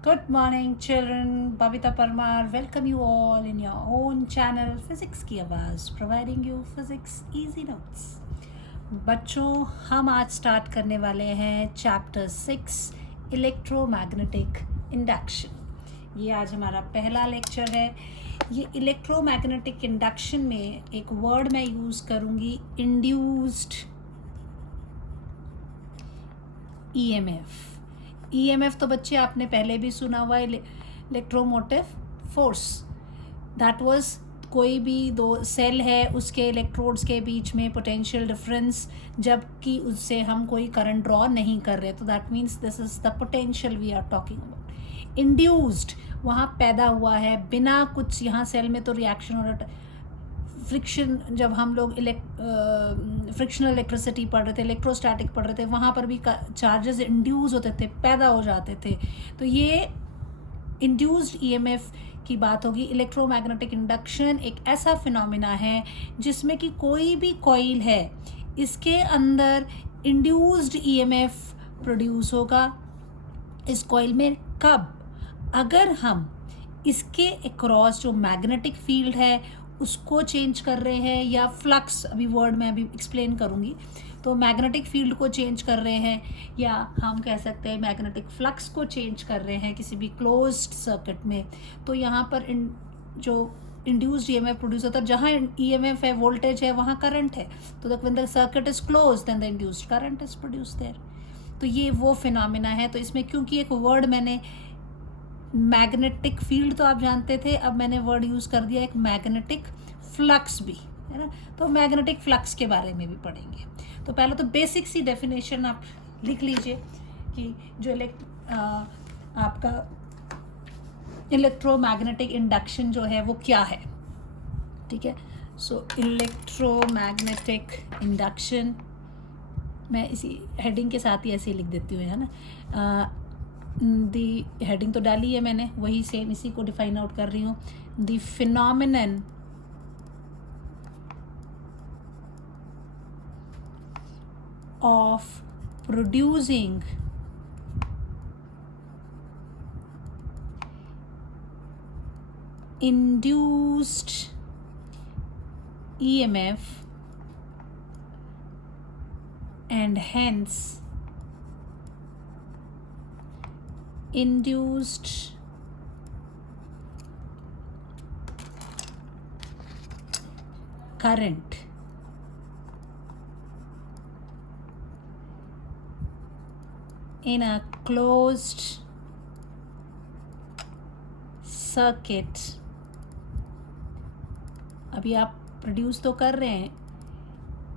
Good morning, children. Babita Parmar, welcome you all in your own channel Physics की आवाज़, providing you physics easy notes. बच्चों, हम आज start करने वाले हैं चैप्टर 6 इलेक्ट्रोमैग्नेटिक इंडक्शन। ये आज हमारा पहला लेक्चर है। ये इलेक्ट्रोमैग्नेटिक इंडक्शन में एक वर्ड मैं यूज़ करूँगी, इंड्यूस्ड ईएमएफ। ईएमएफ तो बच्चे आपने पहले भी सुना हुआ है, इलेक्ट्रोमोटिव फोर्स। दैट वाज कोई भी दो सेल है उसके इलेक्ट्रोड्स के बीच में पोटेंशियल डिफरेंस, जबकि उससे हम कोई करंट ड्रॉ नहीं कर रहे, तो that means this is the potential we are talking about. Induced वहाँ पैदा हुआ है बिना कुछ, यहाँ सेल में तो रिएक्शन और फ्रिक्शन, जब हम लोग फ्रिक्शनल इलेक्ट्रिसिटी पढ़ रहे थे, इलेक्ट्रोस्टैटिक पढ़ रहे थे, वहाँ पर भी चार्जेस इंड्यूस होते थे, पैदा हो जाते थे। तो ये इंड्यूस्ड ईएमएफ की बात होगी। इलेक्ट्रोमैग्नेटिक इंडक्शन एक ऐसा फिनोमिना है जिसमें कि कोई भी कॉइल है, इसके अंदर इंड्यूस्ड ईएमएफ प्रोड्यूस होगा इस कॉइल में। कब? अगर हम इसके अक्रॉस जो मैग्नेटिक फील्ड है उसको चेंज कर रहे हैं, या फ्लक्स, अभी वर्ड मैं अभी एक्सप्लेन करूँगी, तो मैग्नेटिक फील्ड को चेंज कर रहे हैं, या हम कह सकते हैं मैग्नेटिक फ्लक्स को चेंज कर रहे हैं किसी भी क्लोज्ड सर्किट में, तो यहाँ पर जो इंड्यूस्ड ईएमएफ प्रोड्यूस होता है, जहाँ ईएमएफ है, वोल्टेज है, वहाँ करंट है, तो when the circuit is close then the induced current is produced there. तो ये वो फिनोमिना है। तो इसमें क्योंकि एक वर्ड मैंने मैग्नेटिक फील्ड तो आप जानते थे, अब मैंने वर्ड यूज़ कर दिया एक मैग्नेटिक फ्लक्स भी, है ना। तो मैग्नेटिक फ्लक्स के बारे में भी पढ़ेंगे। तो पहले तो बेसिक सी डेफिनेशन आप लिख लीजिए कि जो आपका इलेक्ट्रोमैग्नेटिक इंडक्शन जो है वो क्या है, ठीक है। सो इलेक्ट्रोमैग्नेटिक इंडक्शन मैं इसी हेडिंग के साथ ही ऐसे ही लिख देती हूँ, है ना। दी हेडिंग तो डाली है मैंने, वही सेम इसी को डिफाइन आउट कर रही हूँ। The phenomenon of producing induced EMF and hence induced current in a closed circuit। अभी आप प्रोड्यूस तो कर रहे हैं,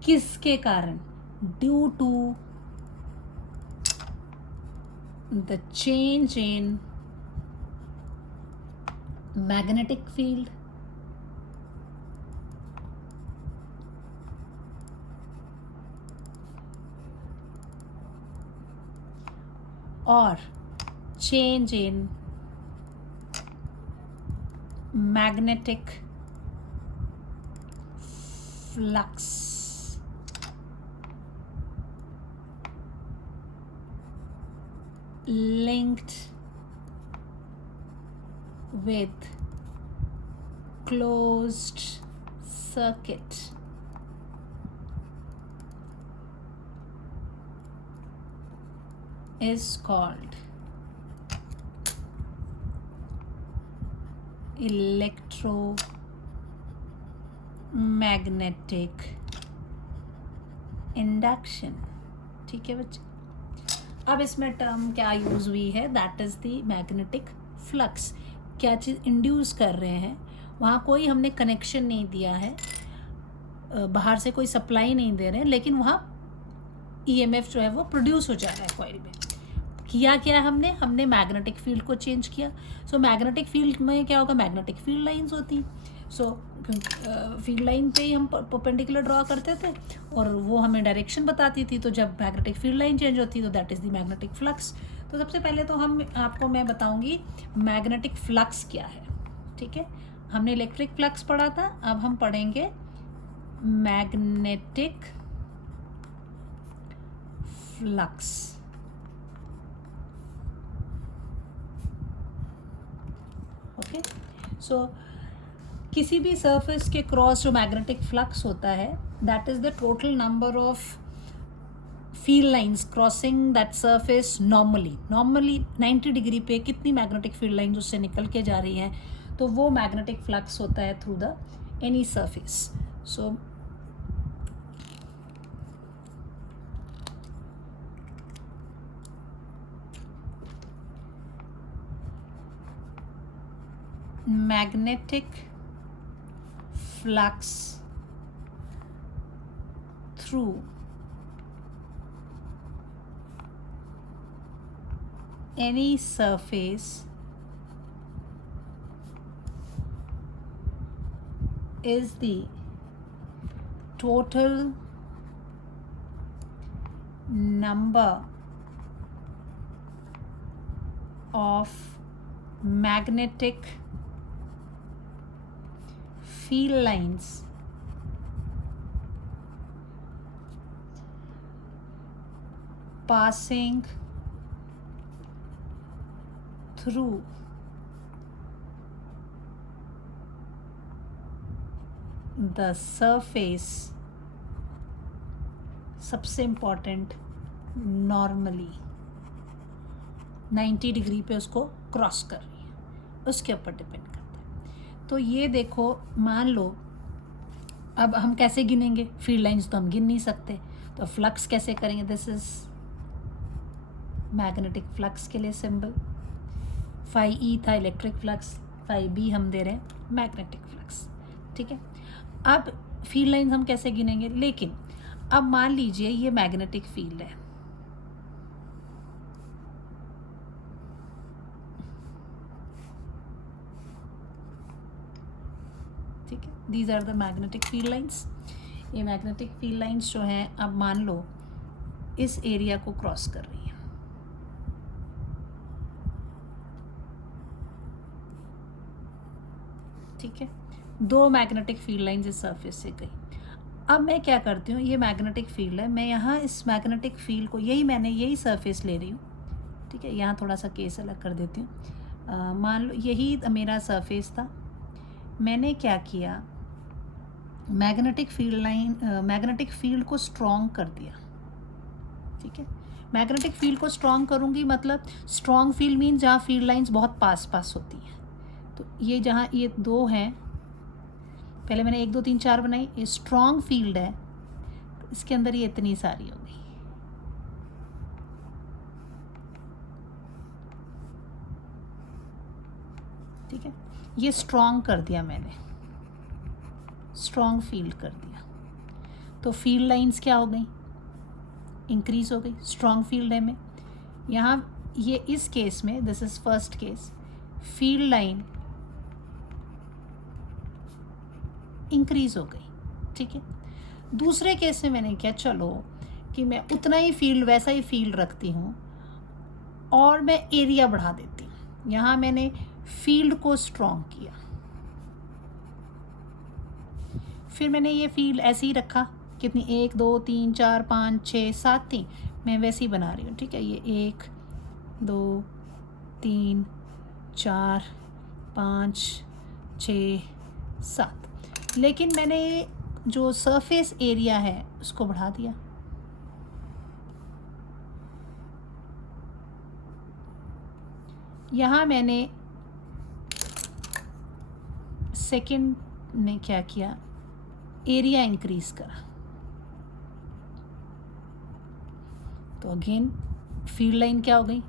किसके कारण? Due to the change in magnetic field or change in magnetic flux linked with closed circuit is called electromagnetic induction। ठीक है बच्चे। अब इसमें टर्म क्या यूज़ हुई है, that is the magnetic flux. क्या चीज़ इंड्यूस कर रहे हैं, वहाँ कोई हमने कनेक्शन नहीं दिया है, बाहर से कोई सप्लाई नहीं दे रहे हैं, लेकिन वहाँ ईएमएफ जो है वो प्रोड्यूस हो जा रहा है कॉइल में। किया क्या है हमने मैग्नेटिक फील्ड को चेंज किया। सो मैग्नेटिक फील्ड में क्या होगा, मैग्नेटिक फील्ड लाइंस होती। सो फील्ड लाइन पे ही हम परपेंडिकुलर ड्रॉ करते थे और वो हमें डायरेक्शन बताती थी। तो जब मैग्नेटिक फील्ड लाइन चेंज होती तो that is the magnetic flux. तो सबसे पहले तो मैं बताऊंगी मैग्नेटिक फ्लक्स क्या है, ठीक है। हमने इलेक्ट्रिक फ्लक्स पढ़ा था, अब हम पढ़ेंगे मैग्नेटिक फ्लक्स। ओके, सो किसी भी सरफेस के क्रॉस जो मैग्नेटिक फ्लक्स होता है, that is the total number of field lines crossing that surface normally 90 degree पे कितनी मैग्नेटिक फील्ड लाइंस उससे निकल के जा रही हैं, तो वो मैग्नेटिक फ्लक्स होता है through the any surface. So magnetic flux through any surface is the total number of magnetic field lines passing through the surface, सबसे इम्पॉर्टेंट, नॉर्मली 90 डिग्री पे उसको क्रॉस कर रही है, उसके ऊपर डिपेंड करता है. तो ये देखो, मान लो अब हम कैसे गिनेंगे, फील्ड लाइंस तो हम गिन नहीं सकते, तो फ्लक्स कैसे करेंगे. दिस इज मैग्नेटिक फ्लक्स के लिए सिंबल. फाई ई था इलेक्ट्रिक फ्लक्स, फाई बी हम दे रहे हैं मैग्नेटिक फ्लक्स. ठीक है, अब फील्ड लाइंस हम कैसे गिनेंगे. लेकिन अब मान लीजिए ये मैग्नेटिक फील्ड है, ठीक है, these are the magnetic field lines. ये मैग्नेटिक फील्ड लाइंस जो हैं, अब मान लो इस एरिया को क्रॉस कर रही है. ठीक है, 2 मैग्नेटिक फील्ड लाइंस इस सरफेस से गई. अब मैं क्या करती हूँ, ये मैग्नेटिक फील्ड है, मैं यहाँ इस मैग्नेटिक फील्ड को यही सरफेस ले रही हूँ. ठीक है, यहाँ थोड़ा सा केस अलग कर देती हूँ. मान लो यही मेरा सरफेस था, मैंने क्या किया, मैग्नेटिक फील्ड को स्ट्रॉन्ग कर दिया. ठीक है, मैग्नेटिक फील्ड को स्ट्रॉन्ग करूँगी, मतलब स्ट्रॉन्ग फील्ड मीन जहाँ फील्ड लाइंस बहुत पास होती हैं. तो ये जहाँ ये 2 हैं, पहले मैंने 1 2 3 4 बनाई, ये स्ट्रॉन्ग फील्ड है, इसके अंदर ये इतनी सारी हो गई. ठीक है, ये स्ट्रॉन्ग कर दिया मैंने, स्ट्रॉन्ग फील्ड कर दिया. तो फील्ड लाइंस क्या हो गई, इंक्रीज हो गई. स्ट्रॉन्ग फील्ड है में यहाँ ये इस केस में, this is first case, field line increase हो गई. ठीक है, दूसरे केस में मैंने क्या, चलो कि मैं उतना ही फील्ड, वैसा ही फील्ड रखती हूँ और मैं एरिया बढ़ा देती हूँ. यहाँ मैंने फील्ड को स्ट्रॉन्ग किया, फिर मैंने ये फील्ड ऐसे ही रखा, कितनी 1 2 3 4 5 6 7 थी, मैं वैसे ही बना रही हूँ. ठीक है, ये 1 2 3 4 5 6 7, लेकिन मैंने जो सरफेस एरिया है उसको बढ़ा दिया. यहाँ मैंने सेकंड ने क्या किया, एरिया इंक्रीज करा. तो अगेन फील्ड लाइन क्या हो गई,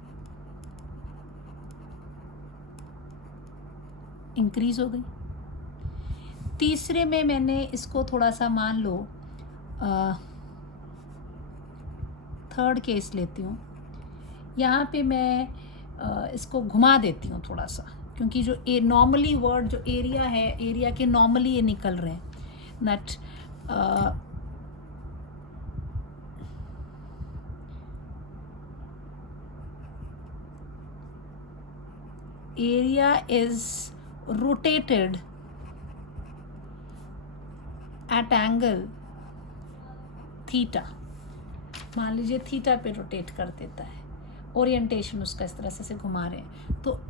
इंक्रीज हो गई. तीसरे में मैंने इसको थोड़ा सा, मान लो थर्ड केस लेती हूँ, यहाँ पे मैं इसको घुमा देती हूँ थोड़ा सा, क्योंकि जो नॉर्मली वर्ड जो एरिया है, एरिया के नॉर्मली ये निकल रहे हैं, that area is rotated eight angle theta. मान लीजिए थीटा पे रोटेट कर देता है, ओरिएंटेशन उसका इस तरह से घुमा रहे हैं. तो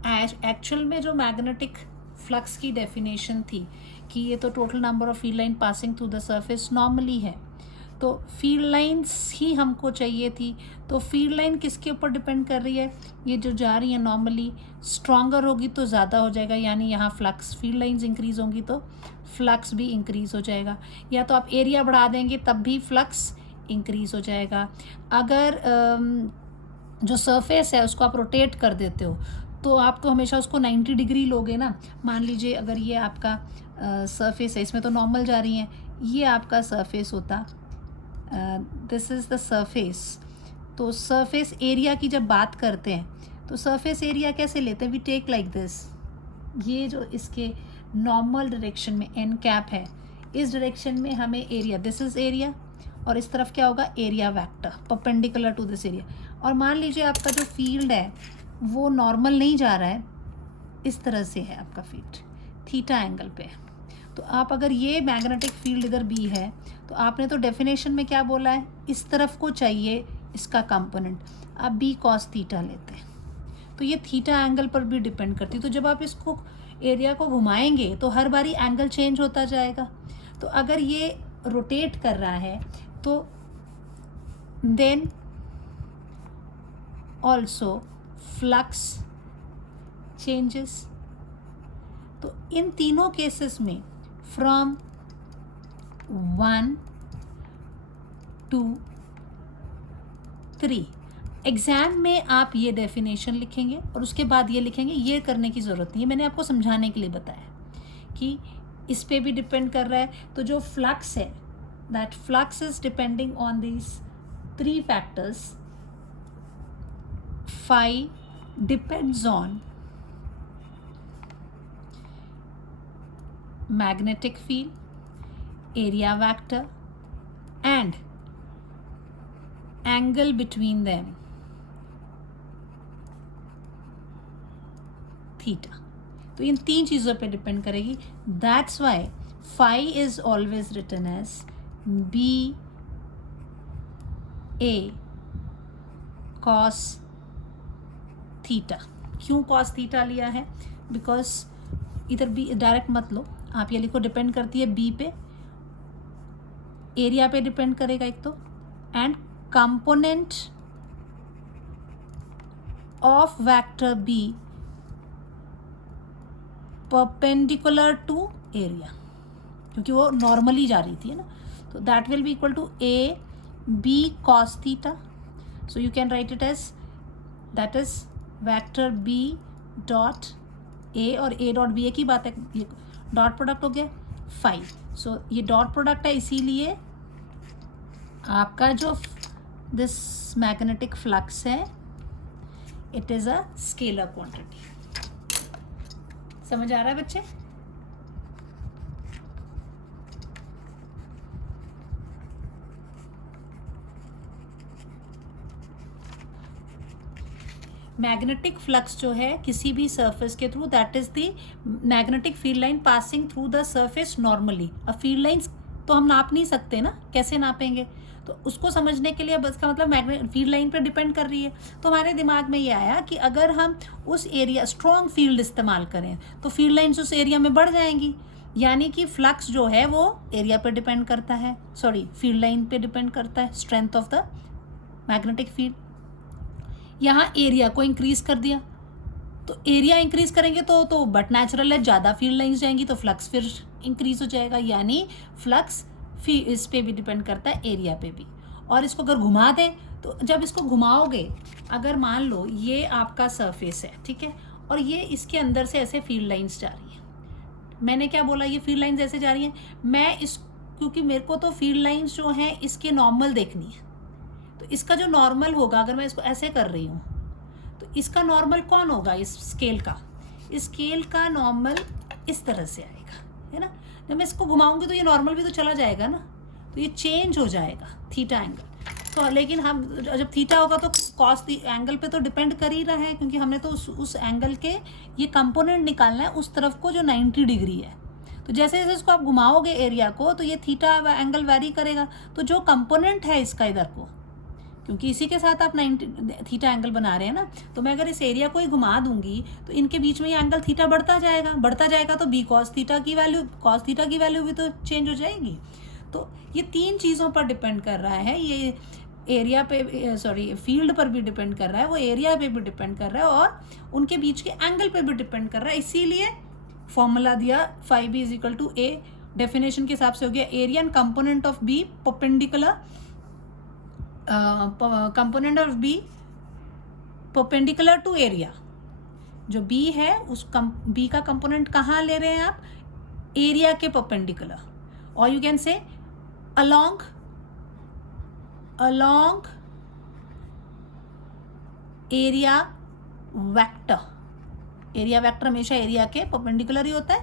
एक्चुअल में जो मैग्नेटिक फ्लक्स की डेफिनेशन थी कि ये तो total number of field line passing through the surface normally है, तो फील्ड लाइंस ही हमको चाहिए थी। तो फील्ड लाइन किसके ऊपर डिपेंड कर रही है, ये जो जा रही है नॉर्मली स्ट्रॉन्गर होगी तो ज़्यादा हो जाएगा, यानी यहाँ फ्लक्स, फील्ड लाइंस इंक्रीज होंगी तो फ्लक्स भी इंक्रीज हो जाएगा। या तो आप एरिया बढ़ा देंगे तब भी फ्लक्स इंक्रीज हो जाएगा। अगर जो सरफेस है उसको आप रोटेट कर देते हो तो आप तो हमेशा उसको 90 डिग्री लोगे ना। मान लीजिए अगर ये आपका सरफेस है, इसमें तो नॉर्मल जा रही हैं, ये आपका सरफेस होता, दिस इज़ द सरफेस। तो सरफेस एरिया की जब बात करते हैं तो सरफेस एरिया कैसे लेते हैं, वी टेक लाइक दिस, ये जो इसके नॉर्मल डायरेक्शन में एन कैप है, इस डायरेक्शन में हमें एरिया, दिस इज़ एरिया, और इस तरफ क्या होगा, area vector perpendicular to this area. और मान लीजिए आपका जो फील्ड है वो नॉर्मल नहीं जा रहा है, इस तरह से है आपका फील्ड, थीटा एंगल पे है। तो आप अगर ये मैग्नेटिक फील्ड इधर बी है तो आपने तो डेफिनेशन में क्या बोला है, इस तरफ को चाहिए इसका कंपोनेंट, आप बी कॉस थीटा लेते हैं, तो ये थीटा एंगल पर भी डिपेंड करती है। तो जब आप इसको एरिया को घुमाएंगे तो हर बारी एंगल चेंज होता जाएगा। तो अगर ये रोटेट कर रहा है तो देन ऑल्सो फ्लक्स चेंजेस। तो इन तीनों केसेस में फ्रॉम 1 2 3 एग्ज़ाम में आप ये डेफिनेशन लिखेंगे और उसके बाद ये लिखेंगे, ये करने की ज़रूरत नहीं है, मैंने आपको समझाने के लिए बताया कि इस पे भी डिपेंड कर रहा है। तो जो फ्लक्स है, that flux is depending on these 3 factors. Phi depends on magnetic field, area vector and angle between them, theta। तो इन 3 चीज़ों पे डिपेंड करेगी। That's why phi is always written as B A cos theta। क्यों cos theta लिया है, because इधर भी direct मत लो, आप ये लिखो डिपेंड करती है बी पे, एरिया पे डिपेंड करेगा एक तो, and component of vector B perpendicular to area, क्योंकि वो नॉर्मली जा रही थी, है ना। तो that will be equal to A B cos theta. So you can write it as that is vector B dot A, और ए डॉट बी ए की बात है, ये डॉट प्रोडक्ट हो गया 5। सो ये डॉट प्रोडक्ट है, इसीलिए आपका जो दिस मैग्नेटिक फ्लक्स है it is a scalar quantity. समझ आ रहा है बच्चे? मैग्नेटिक फ्लक्स जो है किसी भी सरफेस के through, that is the magnetic field line passing through the surface normally. अब फील्ड लाइंस तो हम नाप नहीं सकते ना, कैसे नापेंगे, तो उसको समझने के लिए अब इसका मतलब मैग्नेट फील्ड लाइन पर डिपेंड कर रही है। तो हमारे दिमाग में ये आया कि अगर हम उस एरिया स्ट्रॉन्ग फील्ड इस्तेमाल करें तो फील्ड लाइंस उस एरिया में बढ़ जाएंगी, यानी कि फ्लक्स जो है वो एरिया पर डिपेंड करता है, सॉरी फील्ड लाइन पे डिपेंड करता है, strength of the magnetic field. यहाँ एरिया को इंक्रीज कर दिया, तो एरिया इंक्रीज करेंगे तो बट नेचुरल है, ज़्यादा फील्ड लाइंस जाएंगी तो फ्लक्स फिर इंक्रीज हो जाएगा, यानी फ्लक्स इस पे भी डिपेंड करता है, एरिया पे भी। और इसको अगर घुमा दें तो जब इसको घुमाओगे, अगर मान लो ये आपका सरफेस है, ठीक है, और ये इसके अंदर से ऐसे फील्ड लाइंस जा रही हैं, मैंने क्या बोला, ये फील्ड लाइंस ऐसे जा रही हैं, मैं इस क्योंकि मेरे को तो फील्ड लाइंस जो हैं इसके नॉर्मल देखनी है, तो इसका जो नॉर्मल होगा, अगर मैं इसको ऐसे कर रही हूँ तो इसका नॉर्मल कौन होगा, इस स्केल का, इस स्केल का नॉर्मल इस तरह से आएगा, है ना। जब मैं इसको घुमाऊंगी तो ये नॉर्मल भी तो चला जाएगा ना, तो ये चेंज हो जाएगा थीटा एंगल। तो लेकिन हम जब थीटा होगा तो कॉस एंगल पे तो डिपेंड कर ही रहा है, क्योंकि हमने तो उस एंगल के ये कंपोनेंट निकालना है उस तरफ को जो 90 डिग्री है। तो जैसे जैसे इसको आप घुमाओगे एरिया को तो ये थीटा एंगल वेरी करेगा, तो जो कंपोनेंट है इसका इधर को क्योंकि इसी के साथ आप 90 थीटा एंगल बना रहे हैं ना। तो मैं अगर इस एरिया को ही घुमा दूंगी तो इनके बीच में ये एंगल थीटा बढ़ता जाएगा तो बी कॉस थीटा की वैल्यू भी तो चेंज हो जाएगी। तो ये 3 चीज़ों पर डिपेंड कर रहा है, ये एरिया पे फील्ड पर भी डिपेंड कर रहा है, वो एरिया पे भी डिपेंड कर रहा है और उनके बीच के एंगल पे भी डिपेंड कर रहा है। इसीलिए फॉर्मूला दिया phi B is equal to A, definition के हिसाब से हो गया area and component of B perpendicular to area. जो बी है उस बी का कंपोनेंट कहाँ ले रहे हैं आप, एरिया के परपेंडिकुलर, और you can say along area vector हमेशा एरिया के परपेंडिकुलर ही होता है।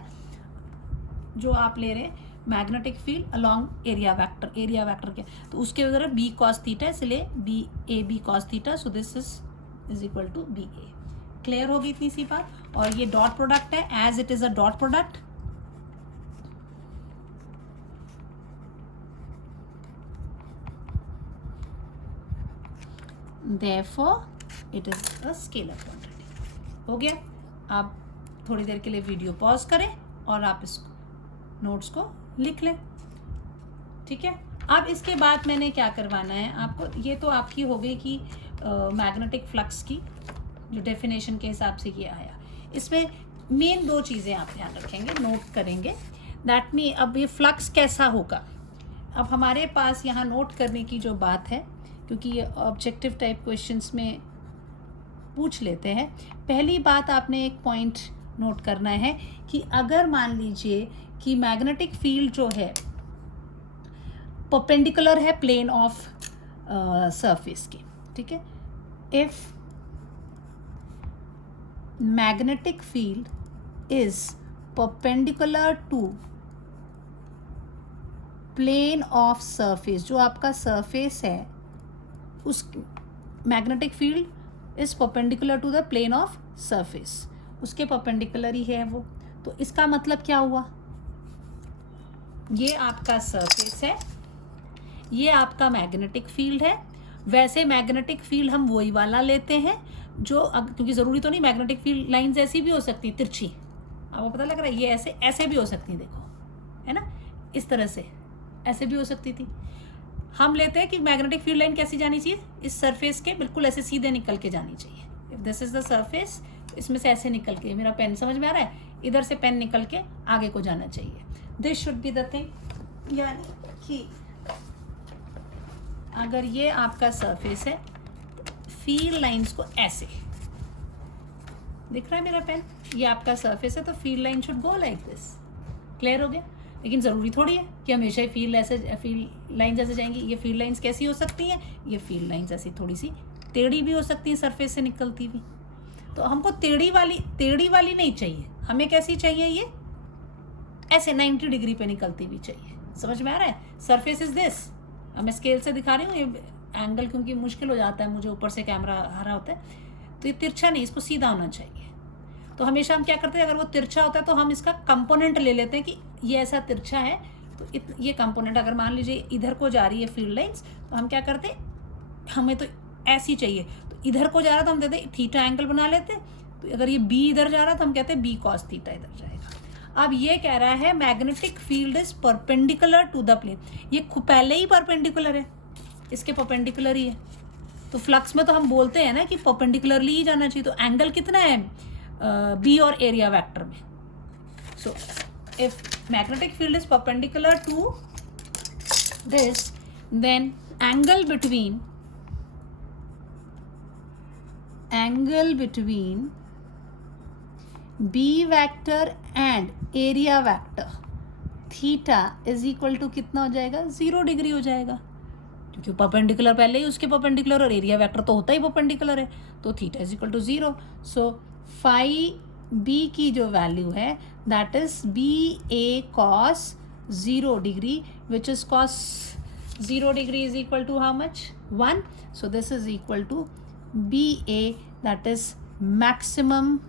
जो आप ले रहे हैं magnetic field along area vector के, तो उसके वगैरह बी कॉस थीटा, इसलिए B cos theta, so this is equal to B A. Clear होगी इतनी सी बात। और ये डॉट प्रोडक्ट है, as it is a dot product, therefore it is a scalar quantity। हो गया। आप थोड़ी देर के लिए वीडियो पॉज करें और आप इस नोट्स को लिख लें, ठीक है। अब इसके बाद मैंने क्या करवाना है आपको, ये तो आपकी हो गई कि मैग्नेटिक फ्लक्स की जो डेफिनेशन के हिसाब से किया है। इसमें मेन 2 चीज़ें आप ध्यान रखेंगे, नोट करेंगे, दैट मीन अब ये फ्लक्स कैसा होगा। अब हमारे पास यहाँ नोट करने की जो बात है, क्योंकि ये ऑब्जेक्टिव टाइप क्वेश्चंस में पूछ लेते हैं, पहली बात आपने एक पॉइंट नोट करना है कि अगर मान लीजिए कि मैग्नेटिक फील्ड जो है परपेंडिकुलर है प्लेन ऑफ सरफेस के, ठीक है। If magnetic field is perpendicular to plane of surface, जो आपका सरफेस है उस magnetic field is perpendicular to the plane of surface, उसके परपेंडिकुलर ही है वो। तो इसका मतलब क्या हुआ, ये आपका सरफेस है, ये आपका मैग्नेटिक फील्ड है। वैसे मैग्नेटिक फील्ड हम वही वाला लेते हैं जो, क्योंकि ज़रूरी तो नहीं, मैग्नेटिक फील्ड लाइंस ऐसी भी हो सकती, तिरछी, आपको पता लग रहा है, ये ऐसे भी हो सकती, देखो है ना, इस तरह से ऐसे भी हो सकती थी। हम लेते हैं कि मैग्नेटिक फील्ड लाइन कैसी जानी चाहिए, इस सरफेस के बिल्कुल ऐसे सीधे निकल के जानी चाहिए। If this is the surface, इसमें से ऐसे निकल के, मेरा पेन समझ में आ रहा है, इधर से पेन निकल के आगे को जाना चाहिए। This should be the thing, यानी कि अगर ये आपका सरफेस है तो फील्ड लाइंस को ऐसे, दिख रहा है मेरा पेन, ये आपका सरफेस है तो field line should go like this. Clear हो गया। लेकिन ज़रूरी थोड़ी है कि हमेशा ही फील्ड लाइंस ऐसे जाएंगी। ये फील्ड लाइंस कैसी हो सकती हैं, ये फील्ड लाइंस ऐसी थोड़ी सी टेढ़ी भी हो सकती हैं, सरफेस से निकलती भी। तो हमको टेढ़ी वाली नहीं चाहिए, हमें कैसी चाहिए, ये ऐसे 90 डिग्री पे निकलती भी चाहिए। समझ में आ रहा है। सरफेस इज दिस, अब मैं स्केल से दिखा रही हूँ, ये एंगल क्योंकि मुश्किल हो जाता है मुझे, ऊपर से कैमरा आ रहा होता है, तो ये तिरछा नहीं, इसको सीधा होना चाहिए। तो हमेशा हम क्या करते हैं, अगर वो तिरछा होता है तो हम इसका कंपोनेंट ले लेते हैं कि ये ऐसा तिरछा है, तो ये कंपोनेंट अगर मान लीजिए इधर को जा रही है फील्ड लाइंस, तो हम क्या करते हैं, हमें तो ऐसी चाहिए, तो इधर को जा रहा तो हम देते थीटा एंगल बना लेते। तो अगर ये बी इधर जा रहा तो हम कहते हैं बी कॉस थीटा इधर जाएगा। अब ये कह रहा है magnetic field is perpendicular to the plane, ये पहले ही परपेंडिकुलर है, इसके परपेंडिकुलर ही है। तो फ्लक्स में तो हम बोलते हैं ना कि परपेंडिकुलरली ही जाना चाहिए। तो एंगल कितना है बी और एरिया वेक्टर में। So if magnetic field is perpendicular to this, then angle between B vector and area vector theta is equal to कितना हो जाएगा, 0 डिग्री हो जाएगा, क्योंकि परपेंडिकुलर पहले ही उसके परपेंडिकुलर, और एरिया वेक्टर तो होता ही परपेंडिकुलर है, तो theta is equal to 0। So phi B की जो वैल्यू है that is B A cos 0 degree, which is cos 0 degree is equal to how much, 1। So this is equal to B A, that is maximum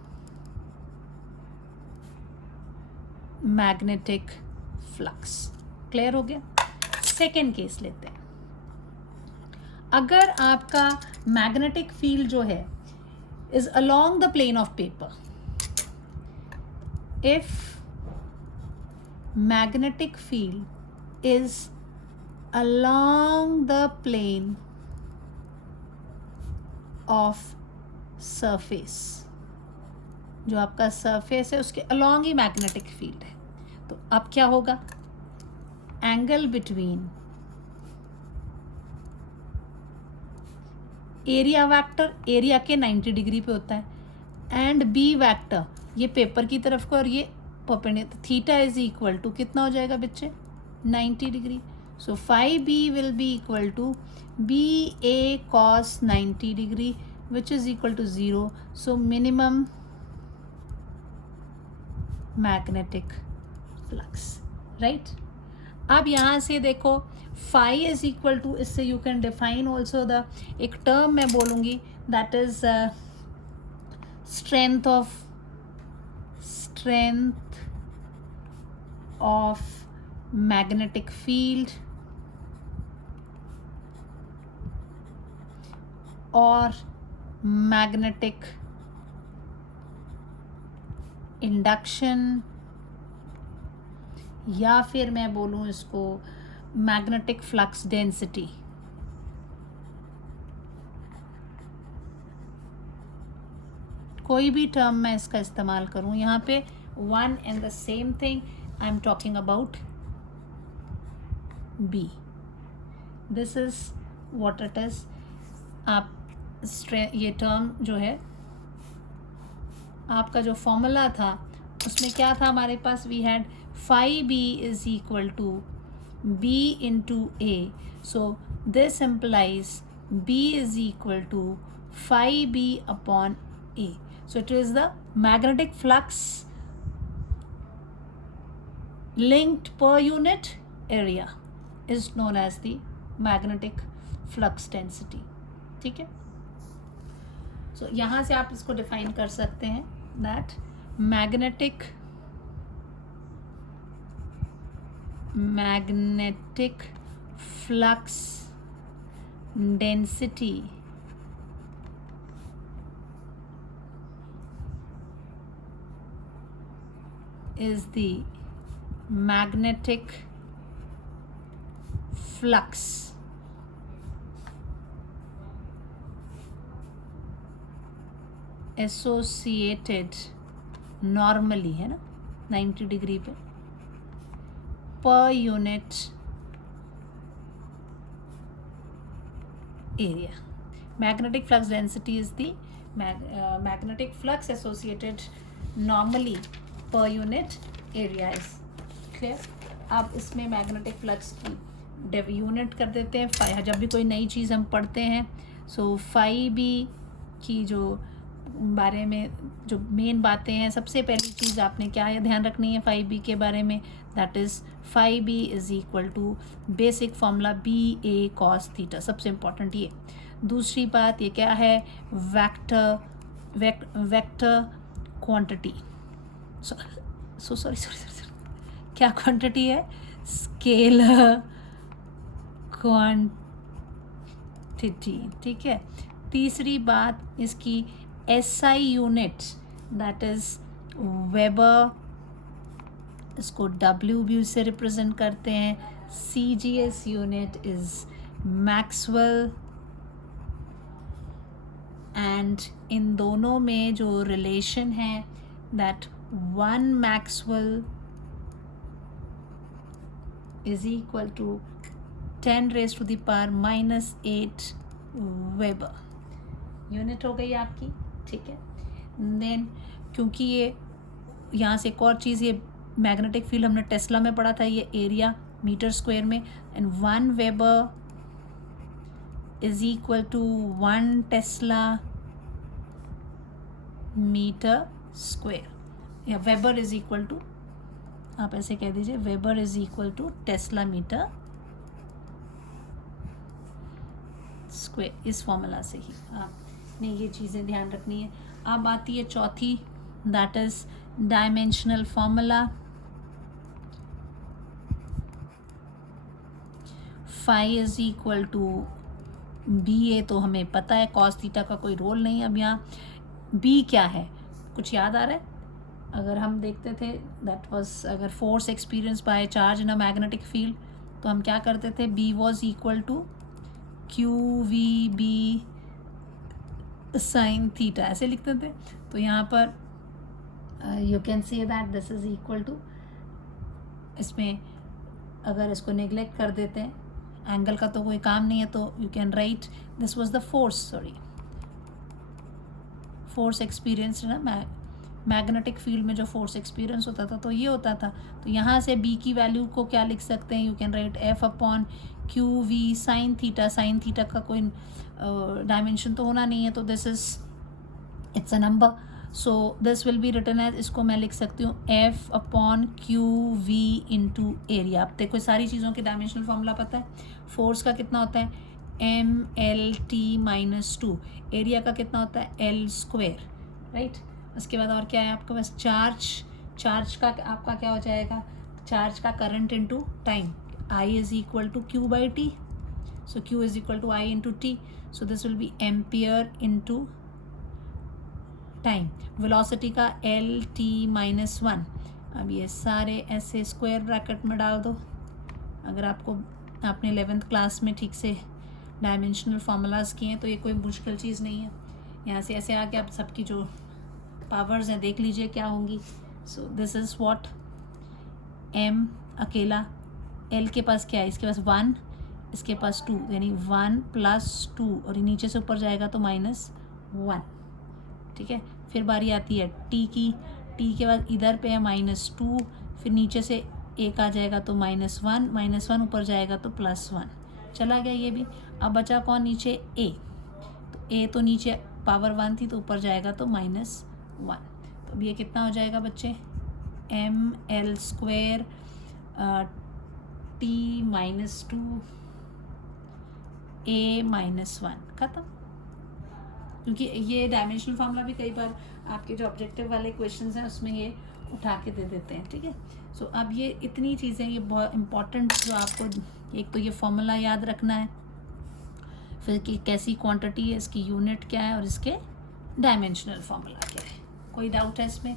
magnetic flux. Clear हो गया। Second case लेते हैं। अगर आपका magnetic field जो है is along the plane of paper, if magnetic field is along the plane of surface, जो आपका सरफेस है उसके along ही मैग्नेटिक फील्ड है, तो अब क्या होगा, angle between area vector, area के 90 डिग्री पे होता है, एंड बी वेक्टर ये पेपर की तरफ को और ये perpendicular, theta is equal to कितना हो जाएगा बच्चे, 90 degree. So phi B will be equal to B A cos 90 degree which is equal to 0. So minimum magnetic flux, right. अब यहाँ से देखो फाई इज इक्वल टू, इससे you can define also the, एक टर्म मैं बोलूँगी that is strength of magnetic field or magnetic induction, या फिर मैं बोलूँ इसको मैग्नेटिक फ्लक्स डेंसिटी. कोई भी टर्म मैं इसका इस्तेमाल करूँ, यहाँ पे one and the same thing I am talking about B. This is what it is. आप ये टर्म जो है, आपका जो फॉर्मूला था उसमें क्या था हमारे पास, we had phi B is equal to B into A. So this implies B is equal to phi B upon A. So it is the magnetic flux linked per unit area is known as the magnetic flux density. ठीक है. सो यहाँ से आप इसको define कर सकते हैं that magnetic flux density is the magnetic flux associated normally, है ना, 90 डिग्री पे per unit area. Magnetic flux density is the magnetic flux associated normally per unit area is clear. अब इसमें मैग्नेटिक फ्लक्स की unit कर देते हैं phi. जब भी कोई नई चीज़ हम पढ़ते हैं, सो फाई बी की जो बारे में जो मेन बातें हैं, सबसे पहली चीज़ आपने क्या ध्यान रखनी है फाई बी के बारे में, that is phi B is equal to basic formula B A cos theta, सबसे इम्पॉर्टेंट ये. दूसरी बात ये क्या है, वेक्टर क्वांटिटी, सॉरी क्या क्वांटिटी है, स्केलर क्वांटिटी. ठीक है. तीसरी बात इसकी SI unit, that is weber, इसको W भी उससे रिप्रेजेंट करते हैं. CGS unit is maxwell, and इन दोनों में जो रिलेशन है that 1 maxwell is equal to 10 raised to the power minus 8 weber. Unit हो गई आपकी. ठीक है. देन क्योंकि ये यहाँ से एक और चीज़, ये मैग्नेटिक फील्ड हमने टेस्ला में पढ़ा था, ये एरिया मीटर स्क्वायर में, and 1 weber is equal to 1 tesla metre square, या वेबर इज इक्वल टू, आप ऐसे कह दीजिए, weber is equal to tesla metre square. इस फॉर्मूला से ही आपने ये चीज़ें ध्यान रखनी है. अब आती है चौथी, that is dimensional formula. Phi is equal to B A तो हमें पता है, कॉस थीटा का कोई रोल नहीं है। अब यहाँ बी क्या है, कुछ याद आ रहा है? अगर हम देखते थे दैट वाज, अगर force experience by charge in a magnetic field, तो हम क्या करते थे, B was equal to Q V B sine theta, ऐसे लिखते थे। तो यहाँ पर you can say that this is equal to, इसमें अगर इसको नेग्लेक्ट कर देते हैं, एंगल का तो कोई काम नहीं है, तो you can write this was the force experience ना, मैग्नेटिक फील्ड में जो फोर्स एक्सपीरियंस होता था तो ये होता था। तो यहाँ से बी की वैल्यू को क्या लिख सकते हैं, you can write F upon Q V sine theta. Sine theta का कोई डायमेंशन तो होना नहीं है, तो this is it's a number, so this will be written as, इसको मैं लिख सकती हूँ F upon Q V into area. अब देखो सारी चीज़ों के डायमेंशनल फॉर्मूला पता है, फोर्स का कितना होता है M L T minus two, area का कितना होता है एल स्क्वेयर, राइट। उसके बाद और क्या है आपके पास, चार्ज का आपका क्या हो जाएगा, चार्ज का current into time, I is equal to Q by T, so Q is equal to I into T, so this will be ampere into time. Velocity का एल टी माइनस वन, अब ये सारे ऐसे square bracket में डाल दो। अगर आपको आपने 11th क्लास में ठीक से डायमेंशनल फार्मूलाज किए हैं तो ये कोई मुश्किल चीज़ नहीं है। यहाँ से ऐसे आके आप सबकी जो पावर्स हैं देख लीजिए क्या होंगी। So this is what, M अकेला, एल के पास क्या है, इसके पास 1, इसके पास 2, यानी 1 + 2, और ये नीचे से ऊपर जाएगा तो -1, ठीक है। फिर बारी आती है टी की, टी के बाद इधर पे है -2, फिर नीचे से एक आ जाएगा तो -1 ऊपर जाएगा तो +1, चला गया ये भी। अब बचा कौन नीचे, ए, तो ए तो नीचे पावर 1 थी तो ऊपर जाएगा तो -1, तो अब ये कितना हो जाएगा बच्चे, एम एल स्क्वेयर टी -2 ए -1, ख़त्म। क्योंकि ये डायमेंशनल फार्मूला भी कई बार आपके जो ऑब्जेक्टिव वाले क्वेश्चंस हैं उसमें ये उठा के दे देते हैं, ठीक है। सो अब ये इतनी चीज़ें, ये बहुत इंपॉर्टेंट जो आपको, एक तो ये फॉर्मूला याद रखना है, फिर कि कैसी क्वांटिटी है, इसकी यूनिट क्या है, और इसके डायमेंशनल फार्मूला क्या है। कोई डाउट है इसमें?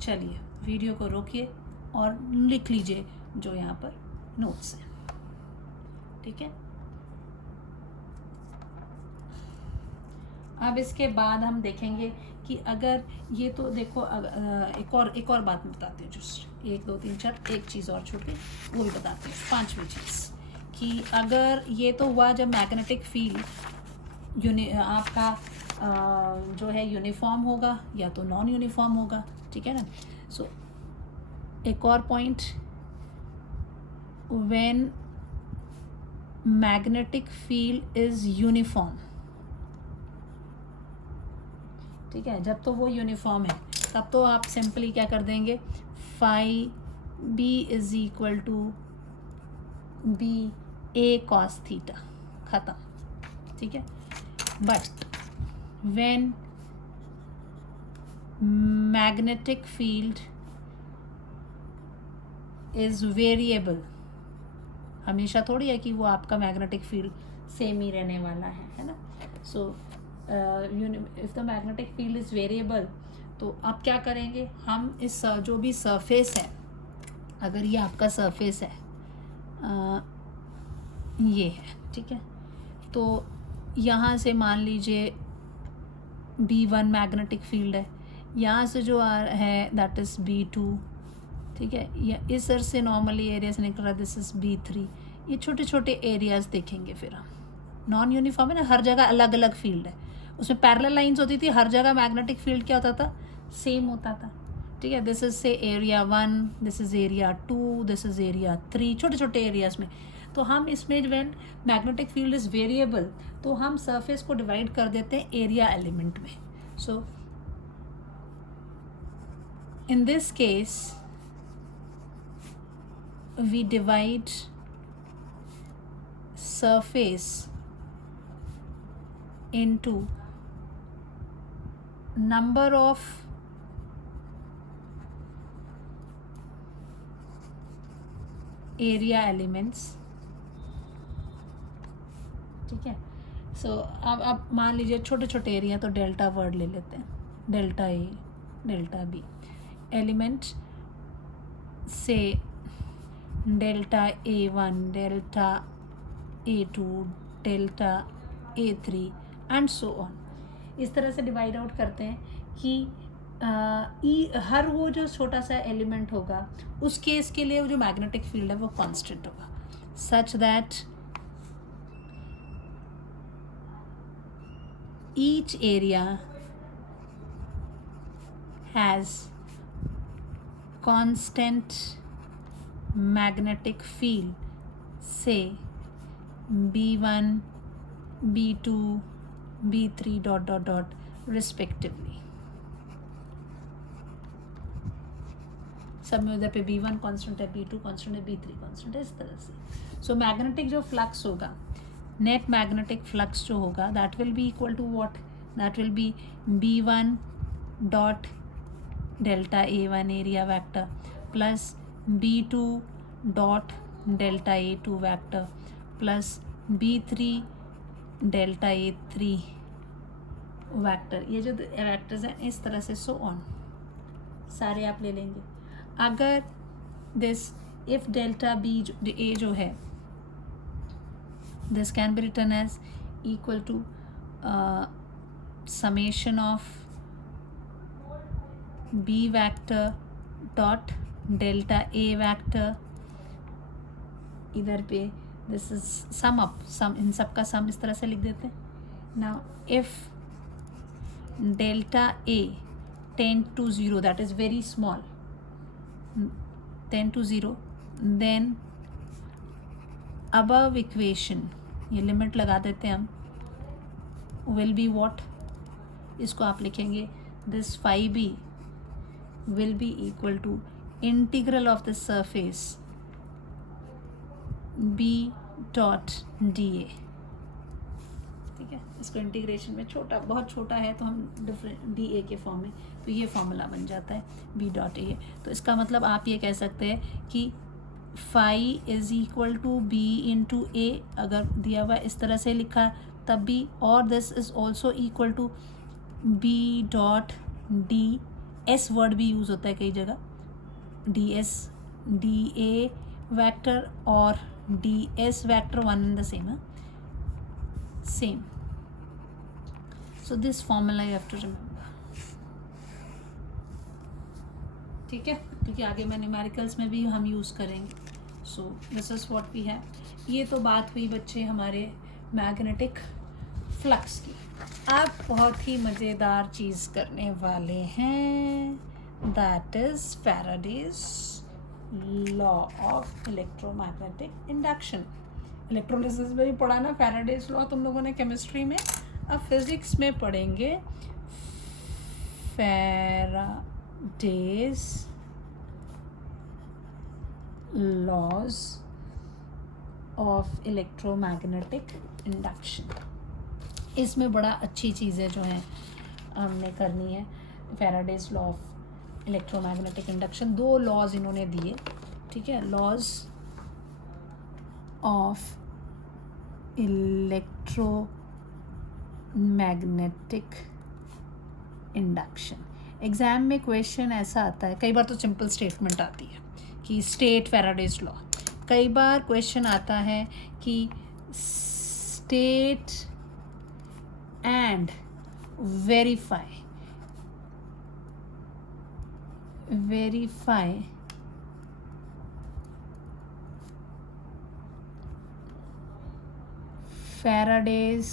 चलिए वीडियो को रोकिए और लिख लीजिए जो यहाँ पर नोट्स हैं, ठीक है। अब इसके बाद हम देखेंगे कि अगर ये तो देखो, एक और बात मैं बताती हूँ, जस्ट 1 2 3 4 एक चीज़ और छोटी वो भी बताती हूँ, 5वीं चीज़, कि अगर ये तो हुआ जब मैग्नेटिक फील्ड आपका जो है यूनिफॉर्म होगा या तो नॉन यूनिफॉर्म होगा, ठीक है ना। सो एक और point, when magnetic field is uniform, ठीक है, जब तो वो यूनिफॉर्म है तब तो आप सिंपली क्या कर देंगे, phi B is equal to B A cos theta, ख़त्म, ठीक है। But when magnetic field is variable, हमेशा थोड़ी है कि वो आपका मैग्नेटिक फील्ड सेम ही रहने वाला है ना। So if the magnetic field is variable, तो आप क्या करेंगे, हम इस जो भी सरफेस है, अगर ये आपका सरफेस है, ये है, ठीक है, तो यहाँ से मान लीजिए B1 मैग्नेटिक फील्ड है, यहाँ से जो है दैट इज़ B2, ठीक है, या इस सर से नॉर्मली एरिया से निकल रहा है, दिस इज़ B3। ये छोटे छोटे एरियाज देखेंगे फिर हम, नॉन यूनिफॉर्म है ना, हर जगह अलग अलग फील्ड है, उसमें पैरेलल लाइंस होती थी, हर जगह मैग्नेटिक फील्ड क्या होता था, सेम होता था, ठीक है। दिस इज से area 1, this is area 2, this is area 3, छोटे छोटे एरियाज में। तो हम इसमें when magnetic field is variable, तो हम सरफेस को डिवाइड कर देते हैं एरिया एलिमेंट में। So in this case we divide surface into number of area elements, ठीक है, सो अब मान लीजिए छोटे छोटे एरिया, तो डेल्टा वर्ड ले लेते हैं, delta A, delta B, element से delta A1, delta A2, delta A3 and so on. इस तरह से डिवाइड आउट करते हैं कि हर वो जो छोटा सा एलिमेंट होगा उस केस के लिए वो जो मैग्नेटिक फील्ड है वो कांस्टेंट होगा, such that each area has constant magnetic field से B1, B2, B3 dot dot dot respectively. सब में उधर पे B1 कांस्टेंट है, B2 कांस्टेंट है, B3 कांस्टेंट है, इस तरह से। सो मैग्नेटिक जो फ्लक्स होगा, नेट मैग्नेटिक फ्लक्स जो होगा, that will be equal to what, that will be B1 dot delta A1 area vector plus B2 dot delta A2 vector plus B3 delta A3 vector. ये जो vectors हैं इस तरह से, so on सारे आप ले लेंगे। अगर this if delta B A जो है, this can be written as equal to summation of B vector dot delta A vector, इधर पे this is sum up, sum इन सब का सम इस तरह से लिख देते हैं। Now if delta A tend to 0, that is very small, 10 to 0, then above equation, ये लिमिट लगा देते हैं हम, will be what, इसको आप लिखेंगे this phi b will be equal to integral of the surface b dot dA। ठीक है, इसको इंटीग्रेशन में छोटा, बहुत छोटा है तो हम डिफरेंट dA के फॉर्म में, तो ये फॉर्मूला बन जाता है b डॉट ए। तो इसका मतलब आप ये कह सकते हैं कि phi is equal to B into A, अगर दिया हुआ इस तरह से लिखा तब भी, और this is also equal to B dot d S, word भी यूज़ होता है कई जगह, d S, d A vector और d S vector one and the same है, same. So this formula you have to remember, ठीक है, क्योंकि आगे में न्यूमेरिकल्स में भी हम यूज़ करेंगे। So this is what we have. ये तो बात हुई बच्चे हमारे मैग्नेटिक फ्लक्स की। अब बहुत ही मज़ेदार चीज़ करने वाले हैं, that is Faraday's law of electromagnetic induction. Electrolysis में भी पढ़ा ना फैराडेज लॉ तुम लोगों ने केमिस्ट्री में, अब फिज़िक्स में पढ़ेंगे Faraday's laws of electromagnetic induction. इसमें बड़ा अच्छी चीज़ें जो हैं हमने करनी है। Faraday's law of electromagnetic induction, दो लॉज इन्होंने दिए, ठीक है, laws of electromagnetic induction. Exam में क्वेश्चन ऐसा आता है, कई बार तो सिंपल स्टेटमेंट आती है कि स्टेट फैराडेज लॉ, कई बार क्वेश्चन आता है कि state and verify Faraday's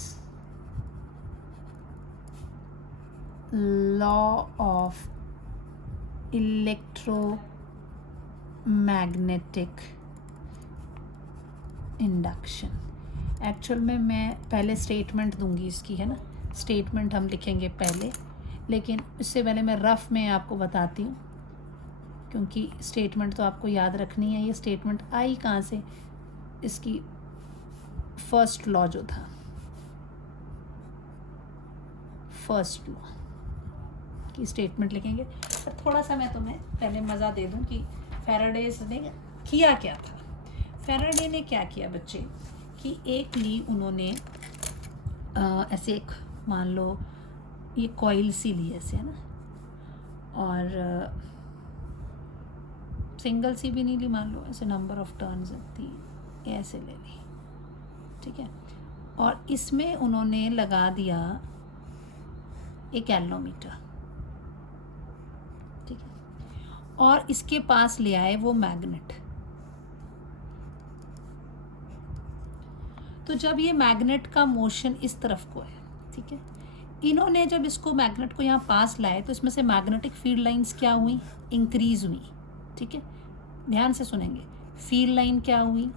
law of electromagnetic induction। Actual में मैं पहले स्टेटमेंट दूंगी इसकी, है ना, स्टेटमेंट हम लिखेंगे पहले, लेकिन इससे पहले मैं रफ़ में आपको बताती हूँ, क्योंकि स्टेटमेंट तो आपको याद रखनी है। ये स्टेटमेंट आई कहाँ से, इसकी फर्स्ट लॉ जो था, फर्स्ट लॉ की स्टेटमेंट लिखेंगे। पर थोड़ा सा मैं तुम्हें पहले मज़ा दे दूं कि फैराडेज ने किया क्या था। फैराडे ने क्या किया बच्चे, कि एक ली उन्होंने ऐसे एक मान लो ये कॉइल सी ली ऐसे है ना, और सिंगल सी भी नहीं ली, मान लो ऐसे नंबर ऑफ टर्न्स थी, ऐसे ले ली, ठीक है। और इसमें उन्होंने लगा दिया एक गैल्वेनोमीटर, ठीक है, और इसके पास ले आए वो मैग्नेट। तो जब ये मैग्नेट का मोशन इस तरफ को है, ठीक है, इन्होंने जब इसको मैग्नेट को यहाँ पास लाए तो इसमें से मैग्नेटिक फील्ड लाइंस क्या हुई, इंक्रीज हुई, ठीक है, ध्यान से सुनेंगे, फील्ड लाइन क्या हुई,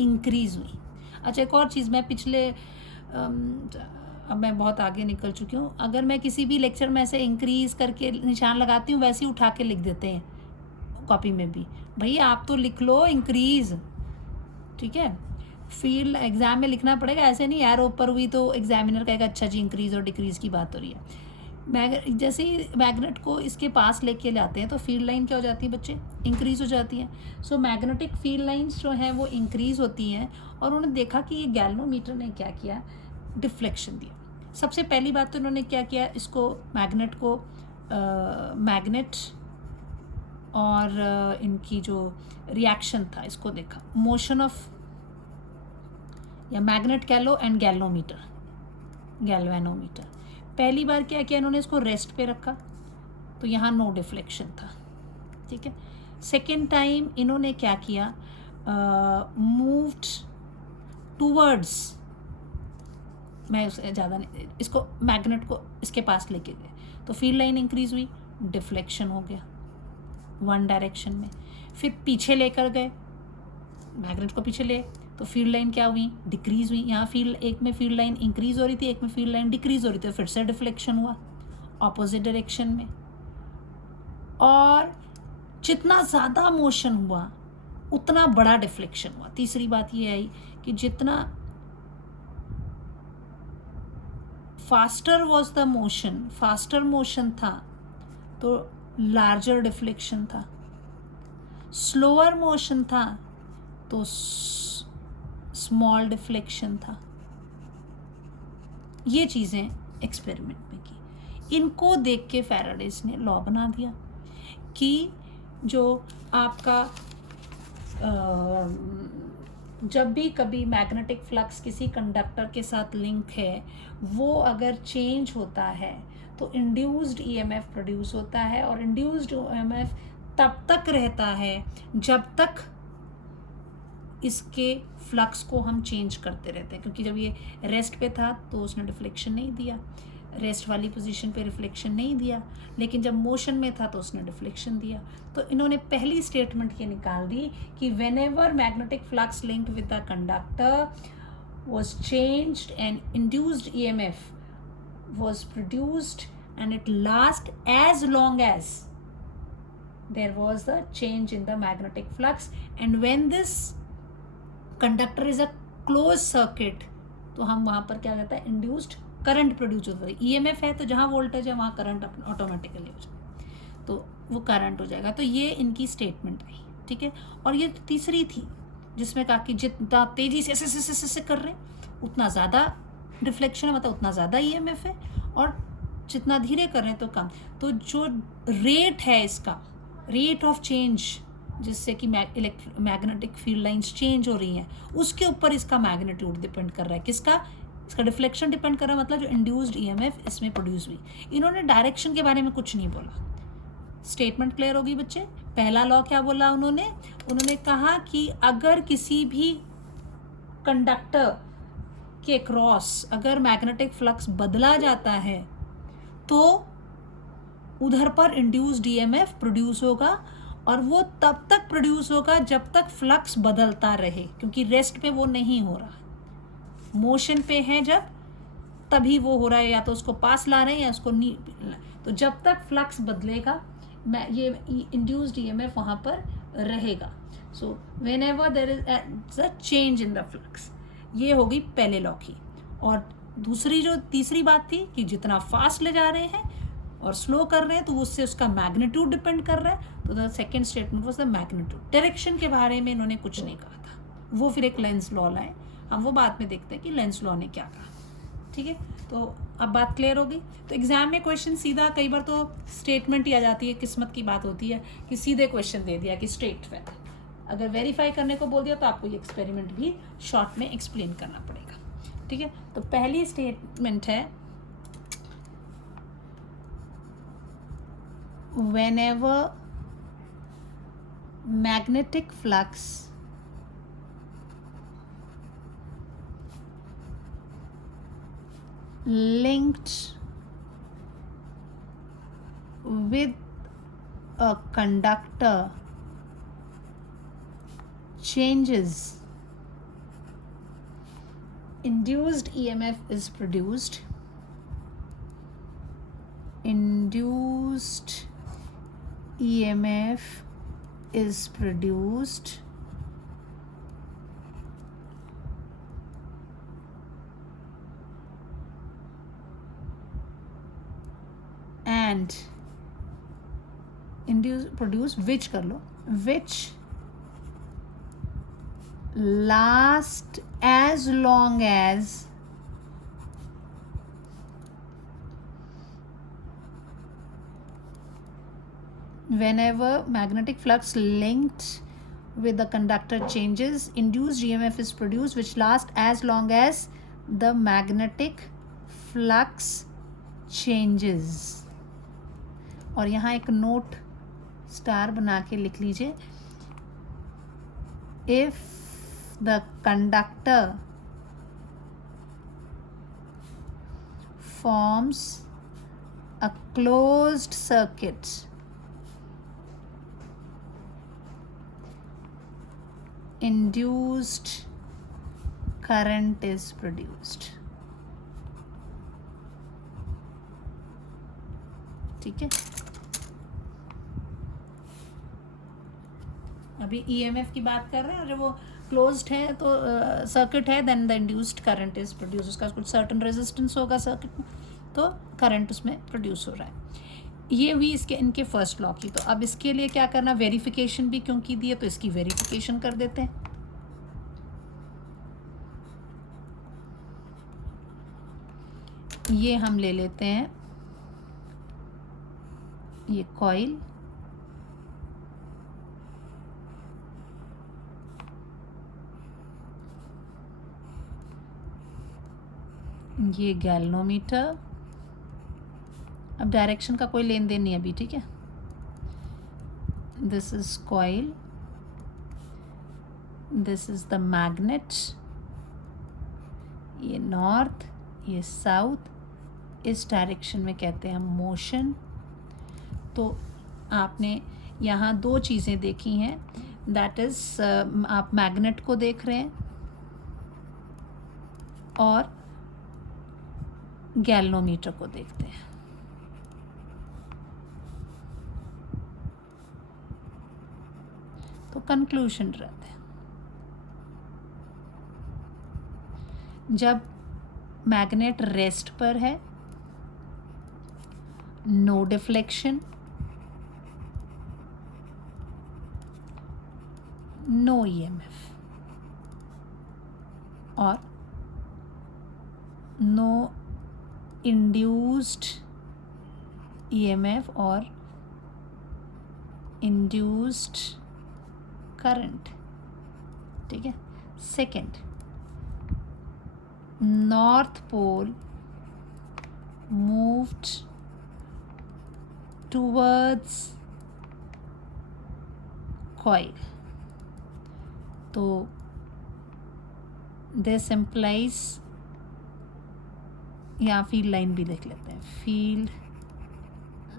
इंक्रीज हुई। अच्छा, एक और चीज़, मैं पिछले अब मैं बहुत आगे निकल चुकी हूँ, अगर मैं किसी भी लेक्चर में ऐसे इंक्रीज करके निशान लगाती हूँ, वैसे ही उठा के लिख देते हैं कॉपी में भी, भैया आप तो लिख लो इंक्रीज, ठीक है, फील्ड एग्जाम में लिखना पड़ेगा, ऐसे नहीं यार ऊपर हुई तो एग्जामिनर कहेगा अच्छा जी इंक्रीज और डिक्रीज की बात हो रही है। जैसे ही मैग्नेट को इसके पास लेके जाते हैं तो फील्ड लाइन क्या हो जाती है बच्चे, इंक्रीज हो जाती है। सो मैग्नेटिक फील्ड लाइंस जो हैं वो इंक्रीज होती हैं, और उन्होंने देखा कि ये गैल्वेनोमीटर ने क्या किया, डिफ्लेक्शन दिया। सबसे पहली बात तो इन्होंने क्या किया, इसको मैग्नेट को मैग्नेट और इनकी जो रिएक्शन था इसको देखा, मोशन ऑफ, या मैग्नेट कह लो एंड गैल्वेनोमीटर। पहली बार क्या किया इन्होंने, इसको रेस्ट पे रखा तो यहाँ नो डिफ्लेक्शन था, ठीक है। सेकेंड टाइम इन्होंने क्या किया, मूव्ड टूवर्ड्स, मैं उसे ज़्यादा नहीं, इसको मैग्नेट को इसके पास लेके गए तो फील्ड लाइन इंक्रीज हुई, डिफ्लेक्शन हो गया वन डायरेक्शन में। फिर पीछे लेकर गए, मैग्नेट को पीछे ले तो फील्ड लाइन क्या हुई, डिक्रीज हुई। यहाँ एक में फील्ड लाइन इंक्रीज हो रही थी, एक में फील्ड लाइन डिक्रीज हो रही थी, तो फिर से डिफ्लेक्शन हुआ ऑपोजिट डायरेक्शन में। और जितना ज़्यादा मोशन हुआ उतना बड़ा डिफ्लेक्शन हुआ। तीसरी बात ये आई कि जितना faster was the motion, faster motion था तो लार्जर डिफ्लेक्शन था, स्लोअर मोशन था तो स्मॉल डिफ्लेक्शन था। ये चीज़ें एक्सपेरिमेंट में की। इनको देख के फैराडेस ने लॉ बना दिया कि जो आपका जब भी कभी मैग्नेटिक फ्लक्स किसी कंडक्टर के साथ लिंक है, वो अगर चेंज होता है तो इंड्यूस्ड ईएमएफ प्रोड्यूस होता है, और इंड्यूस्ड ईएमएफ तब तक रहता है जब तक इसके फ्लक्स को हम चेंज करते रहते हैं। क्योंकि जब ये रेस्ट पे था तो उसने डिफ्लेक्शन नहीं दिया, रेस्ट वाली पोजीशन पे रिफ्लेक्शन नहीं दिया, लेकिन जब मोशन में था तो उसने डिफ्लेक्शन दिया। तो इन्होंने पहली स्टेटमेंट ये निकाल दी कि whenever magnetic flux linked with the conductor was changed and induced EMF was produced, and it lasts as long as there was a change in the magnetic flux. And when this conductor is a closed circuit, तो हम वहाँ पर क्या कहता है, induced current produce होता है। EMF है तो जहाँ वोल्टेज है वहाँ करंट ऑटोमेटिकली हो जाएगा, तो वो करंट हो जाएगा। तो ये इनकी स्टेटमेंट आई, ठीक है। और ये तीसरी थी जिसमें कहा कि जितना तेजी से ऐसे कर रहे हैं उतना ज़्यादा रिफ्लेक्शन है, मतलब उतना ज़्यादा EMF है, और जितना धीरे कर रहे हैं तो कम। तो जो रेट है इसका, रेट ऑफ चेंज जिससे कि मैग्नेटिक फील्ड लाइंस चेंज हो रही हैं, उसके ऊपर इसका मैग्नीट्यूड डिपेंड कर रहा है। किसका? इसका डिफ्लेक्शन डिपेंड कर रहा है, मतलब जो इंड्यूस्ड EMF इसमें प्रोड्यूस हुई। इन्होंने डायरेक्शन के बारे में कुछ नहीं बोला। स्टेटमेंट क्लियर होगी बच्चे? पहला लॉ क्या बोला उन्होंने कहा कि अगर किसी भी कंडक्टर के क्रॉस अगर मैग्नेटिक फ्लक्स बदला जाता है तो उधर पर इंड्यूस्ड EMF प्रोड्यूस होगा, और वो तब तक प्रोड्यूस होगा जब तक फ्लक्स बदलता रहे, क्योंकि रेस्ट पे वो नहीं हो रहा, मोशन पे है जब, तभी वो हो रहा है, या तो उसको पास ला रहे हैं या उसको नहीं। तो जब तक फ्लक्स बदलेगा ये इंड्यूस्ड EMF वहाँ पर रहेगा। So when ever there is a change in the flux, ये होगी पहले लॉ की। और दूसरी जो तीसरी बात थी कि जितना फास्ट ले जा रहे हैं और स्लो कर रहे हैं तो उससे उसका मैग्नीट्यूड डिपेंड कर रहा है। तो the second statement was the magnitude. Direction के बारे में इन्होंने कुछ नहीं कहा था, वो फिर एक लेंस लॉ लाए। हम वो बाद में देखते हैं कि लेंस लॉ ने क्या कहा। ठीक है, तो अब बात क्लियर होगी। तो एग्जाम में क्वेश्चन सीधा, कई बार तो स्टेटमेंट ही आ जाती है, किस्मत की बात होती है कि सीधे क्वेश्चन दे दिया कि स्ट्रेट फैक्ट। अगर वेरीफाई करने को बोल दिया तो आपको ये एक्सपेरिमेंट भी शॉर्ट में एक्सप्लेन करना पड़ेगा। ठीक है, तो पहली स्टेटमेंट है whenever magnetic flux linked with a conductor changes, induced EMF is produced. Induced EMF is produced and produce which कर लो, which last as long as whenever magnetic flux linked with the conductor changes, induced EMF is produced which lasts as long as the magnetic flux changes. और यहाँ एक note star बना के लिख लीजिए, if the conductor forms a closed circuit induced current is produced. ठीक है, अभी EMF की बात कर रहे हैं, और जब वो क्लोज्ड है तो सर्किट है, then the induced current is produce. उसका कुछ सर्टन रेजिस्टेंस होगा सर्किट में, तो करंट उसमें प्रोड्यूस हो रहा है। ये हुई इसके इनके फर्स्ट लॉ की। तो अब इसके लिए क्या करना, वेरिफिकेशन भी क्योंकि दी है तो इसकी वेरिफिकेशन कर देते हैं। ये हम ले लेते हैं ये कॉइल, ये गैल्वेनोमीटर। अब डायरेक्शन का कोई लेन देन नहीं अभी, ठीक है। This is coil, this is the magnet, ये नॉर्थ, ये साउथ, इस डायरेक्शन में कहते हैं हम मोशन। तो आपने यहाँ दो चीज़ें देखी हैं, दैट इज आप मैग्नेट को देख रहे हैं और गैल्वेनोमीटर को देखते हैं। तो कंक्लूजन रहते हैं, जब मैग्नेट रेस्ट पर है, नो डिफ्लेक्शन, नो ईएमएफ और नो इंड्यूस्ड ईएमएफ और इंड्यूस्ड करंट, ठीक है। Second, north pole moved towards coil, तो दिस एम्प्लाइज, यहाँ फील्ड लाइन भी लिख लेते हैं, फील्ड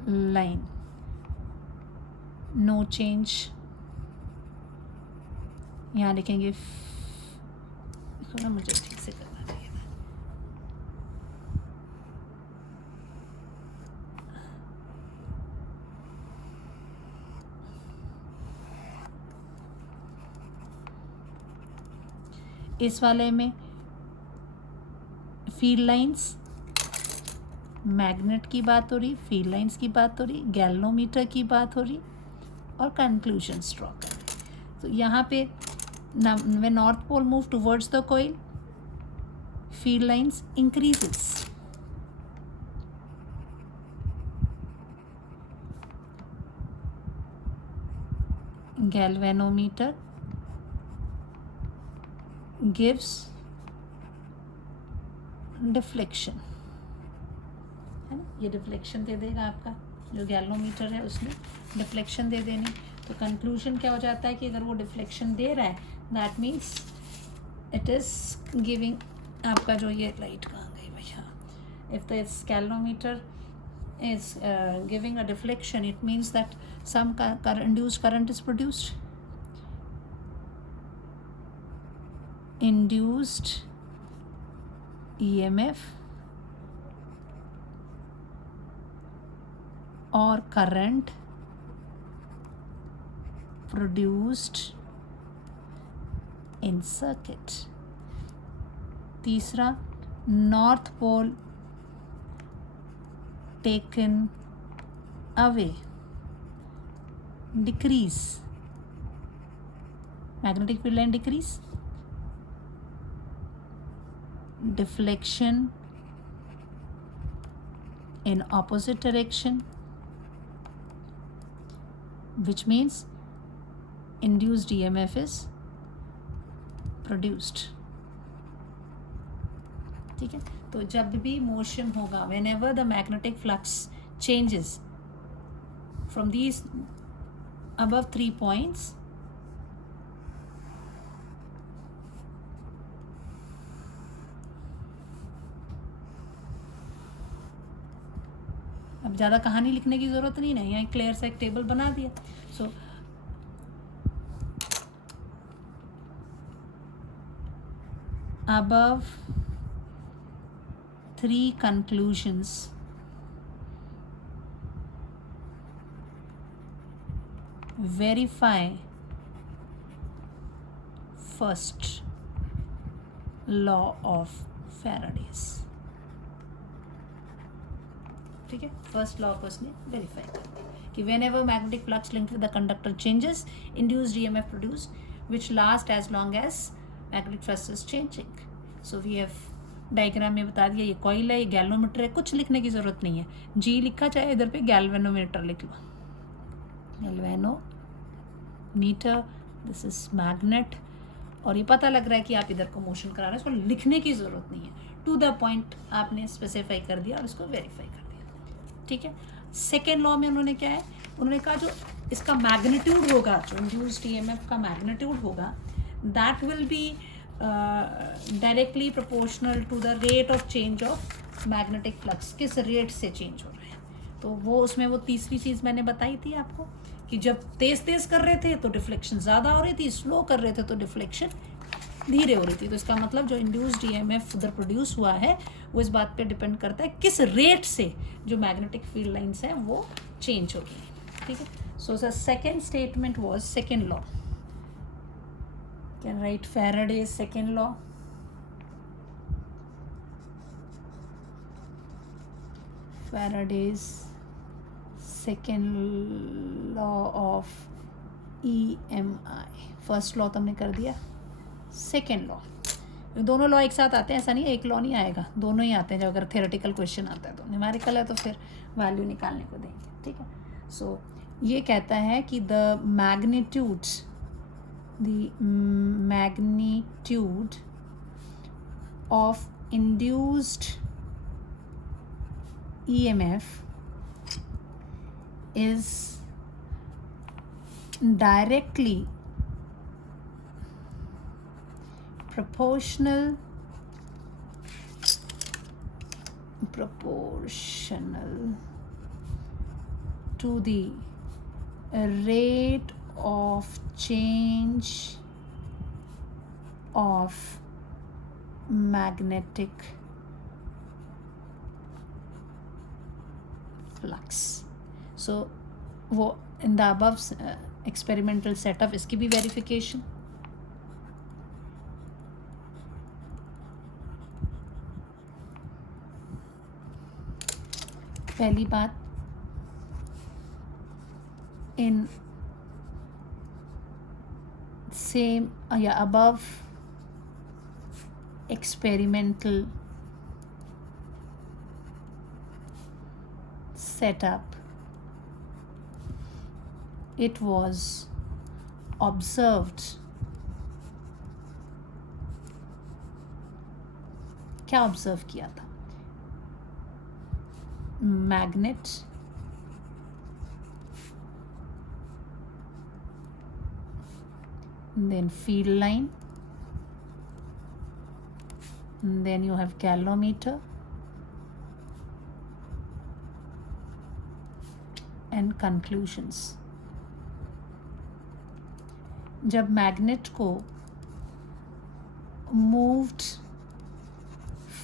लाइन, नो चेंज, यहाँ लिखेंगे, थोड़ा मुझे ठीक से करना चाहिए था, इस वाले में फील्ड लाइंस, मैग्नेट की बात हो रही, फील्ड लाइंस की बात हो रही, गैल्वेनोमीटर की बात हो रही और कंक्लूजन ड्रॉ कर रही। तो यहाँ पे when north pole move towards the coil, field lines increases. Galvanometer gives deflection, है ना, ये डिफ्लेक्शन दे देगा आपका, जो गैल्वेनोमीटर है उसमें डिफ्लेक्शन दे देनी। तो कंक्लूजन क्या हो जाता है कि अगर वो डिफ्लेक्शन दे रहा है, that means it is giving, आपका जो ये लाइट कहाँ गई भैया, if the galvanometer is giving a deflection, it means that some induced current is produced. Induced EMF or current produced in circuit. तीसरा, north pole taken away, decrease, magnetic field line decrease, deflection in opposite direction, which means induced EMF is produced. ठीक है, तो जब भी motion होगा, whenever the magnetic flux changes from these above 3 points, अब ज़्यादा कहानी लिखने की ज़रूरत नहीं है, यहाँ क्लियर सा एक टेबल बना दिया। सो above 3 conclusions, verify first law of Faraday's। ठीक है, फर्स्ट लॉ को उसने वेरीफाई कर दिया कि whenever magnetic flux linked with the conductor changes, induced EMF produced, which last as long as magnetic flux is changing. So we have diagram में बता दिया, ये कॉइल है, ये गैल्वेनोमीटर है, कुछ लिखने की ज़रूरत नहीं है, जी लिखा, चाहे इधर पे गैल्वेनोमीटर लिख लो, गैल्वेनोमीटर, दिस इज मैग्नेट, और ये पता लग रहा है कि आप इधर को मोशन करा रहे हैं, इसको लिखने की ज़रूरत नहीं है, टू द पॉइंट आपने स्पेसिफाई कर दिया और इसको वेरीफाई कर दिया। ठीक है, सेकेंड लॉ में उन्होंने क्या है, उन्होंने कहा जो इसका मैग्नीट्यूड होगा, जो इंड्यूस्ड ईएमएफ का मैग्नीट्यूड होगा, that will be directly proportional to the rate of change of magnetic flux, किस रेट से चेंज हो रहा है। तो वो उसमें वो तीसरी चीज़ मैंने बताई थी आपको कि जब तेज़ तेज़ कर रहे थे तो डिफ्लेक्शन ज़्यादा हो रही थी, स्लो कर रहे थे तो डिफ्लेक्शन धीरे हो रही थी। तो इसका मतलब जो इंड्यूस्ड ईएमएफ उधर प्रोड्यूस हुआ है वो इस बात पे डिपेंड करता है किस रेट से जो मैग्नेटिक फील्ड लाइंस हैं वो चेंज हो रही है। ठीक है, so the second statement was second law, can write Faraday's second law। Faraday's second law of EMI, first law तो हमने कर दिया, सेकेंड लॉ, दोनों लॉ एक साथ आते हैं, ऐसा नहीं है एक लॉ नहीं आएगा, दोनों ही आते हैं जब अगर थ्योरेटिकल क्वेश्चन आता है। तो न्यूमेरिकल है तो फिर वैल्यू निकालने को देंगे। ठीक है, सो ये कहता है कि the magnitude of induced EMF is directly proportional to the rate of change of magnetic flux। So वो in the above experimental setup, इसकी भी verification। पहली बात, in same या above experimental setup, it was observed, क्या observe किया था? Magnet then field line, then you have galvanometer and conclusions. जब मैग्नेट को moved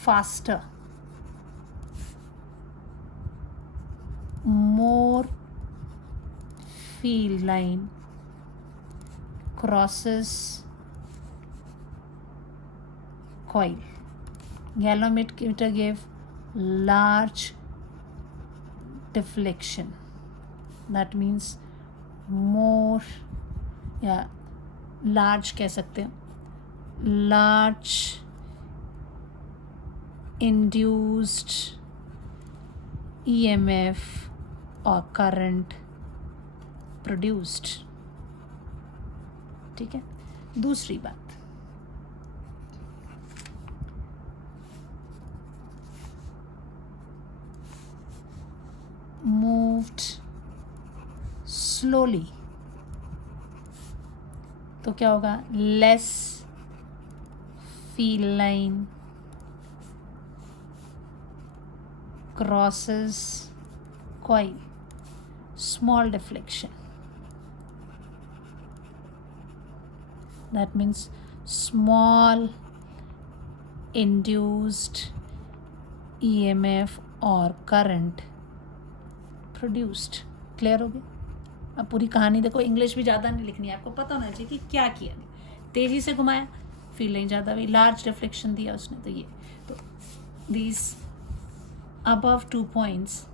faster, more field line crosses coil. Galvanometer gave large deflection. That means more, या large कह सकते हैं, large induced EMF or current produced. ठीक है. दूसरी बात, moved slowly, तो क्या होगा? less field line crosses coil, small deflection. That means small induced EMF or current produced. Clear हो गया? अब पूरी कहानी देखो, इंग्लिश भी ज़्यादा नहीं लिखनी है, आपको पता होना चाहिए कि क्या किया. तेज़ी से घुमाया, फील्ड लाइन ज़्यादा हुई, लार्ज डिफ्लेक्शन दिया उसने, तो ये तो these above 2 points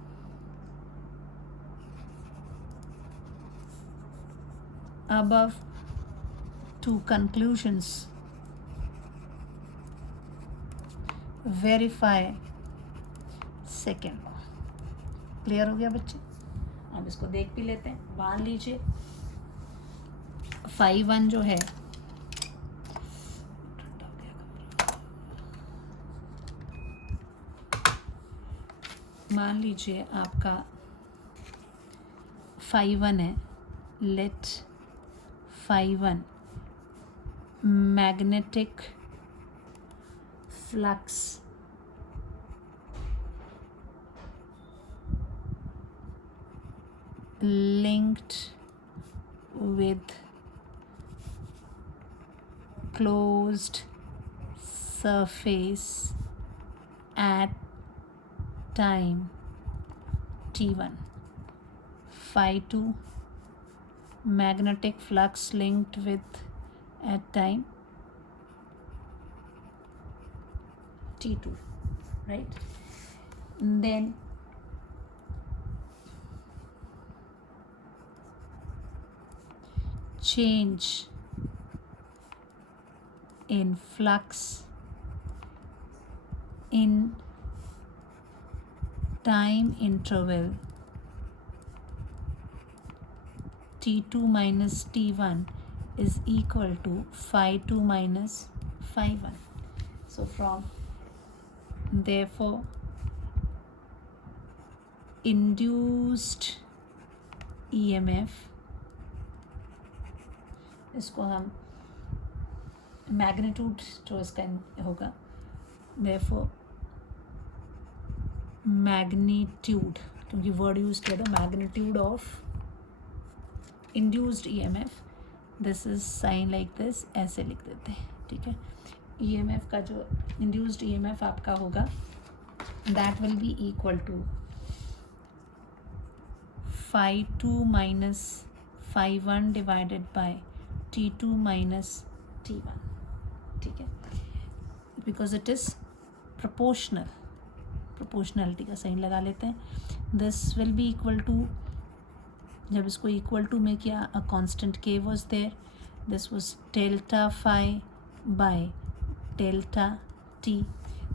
above 2 conclusions verify second law. Clear हो गया बच्चे? अब इसको देख भी लेते हैं. मान लीजिए phi1 जो है, मान लीजिए आपका phi1 है. Let phi1 magnetic flux linked with closed surface at time t1. phi2 magnetic flux linked with at time t2, right? Then change in flux in time interval t2 minus t1 is equal to phi2 minus phi1. So from therefore induced EMF, इसको हम magnitude जो इसका होगा, therefore magnitude, क्योंकि word use किया था, magnitude of induced EMF, this is sine like this, ऐसे लिख देते हैं. ठीक है. EMF का जो इंड्यूस्ड EMF आपका होगा, that will be equal to phi2 minus phi1 divided by t2 minus t1. ठीक है. Because it is proportional, proportionality का साइन लगा लेते हैं. This will be equal to, जब इसको इक्वल टू में किया, a constant k was there, this was delta phi by delta t.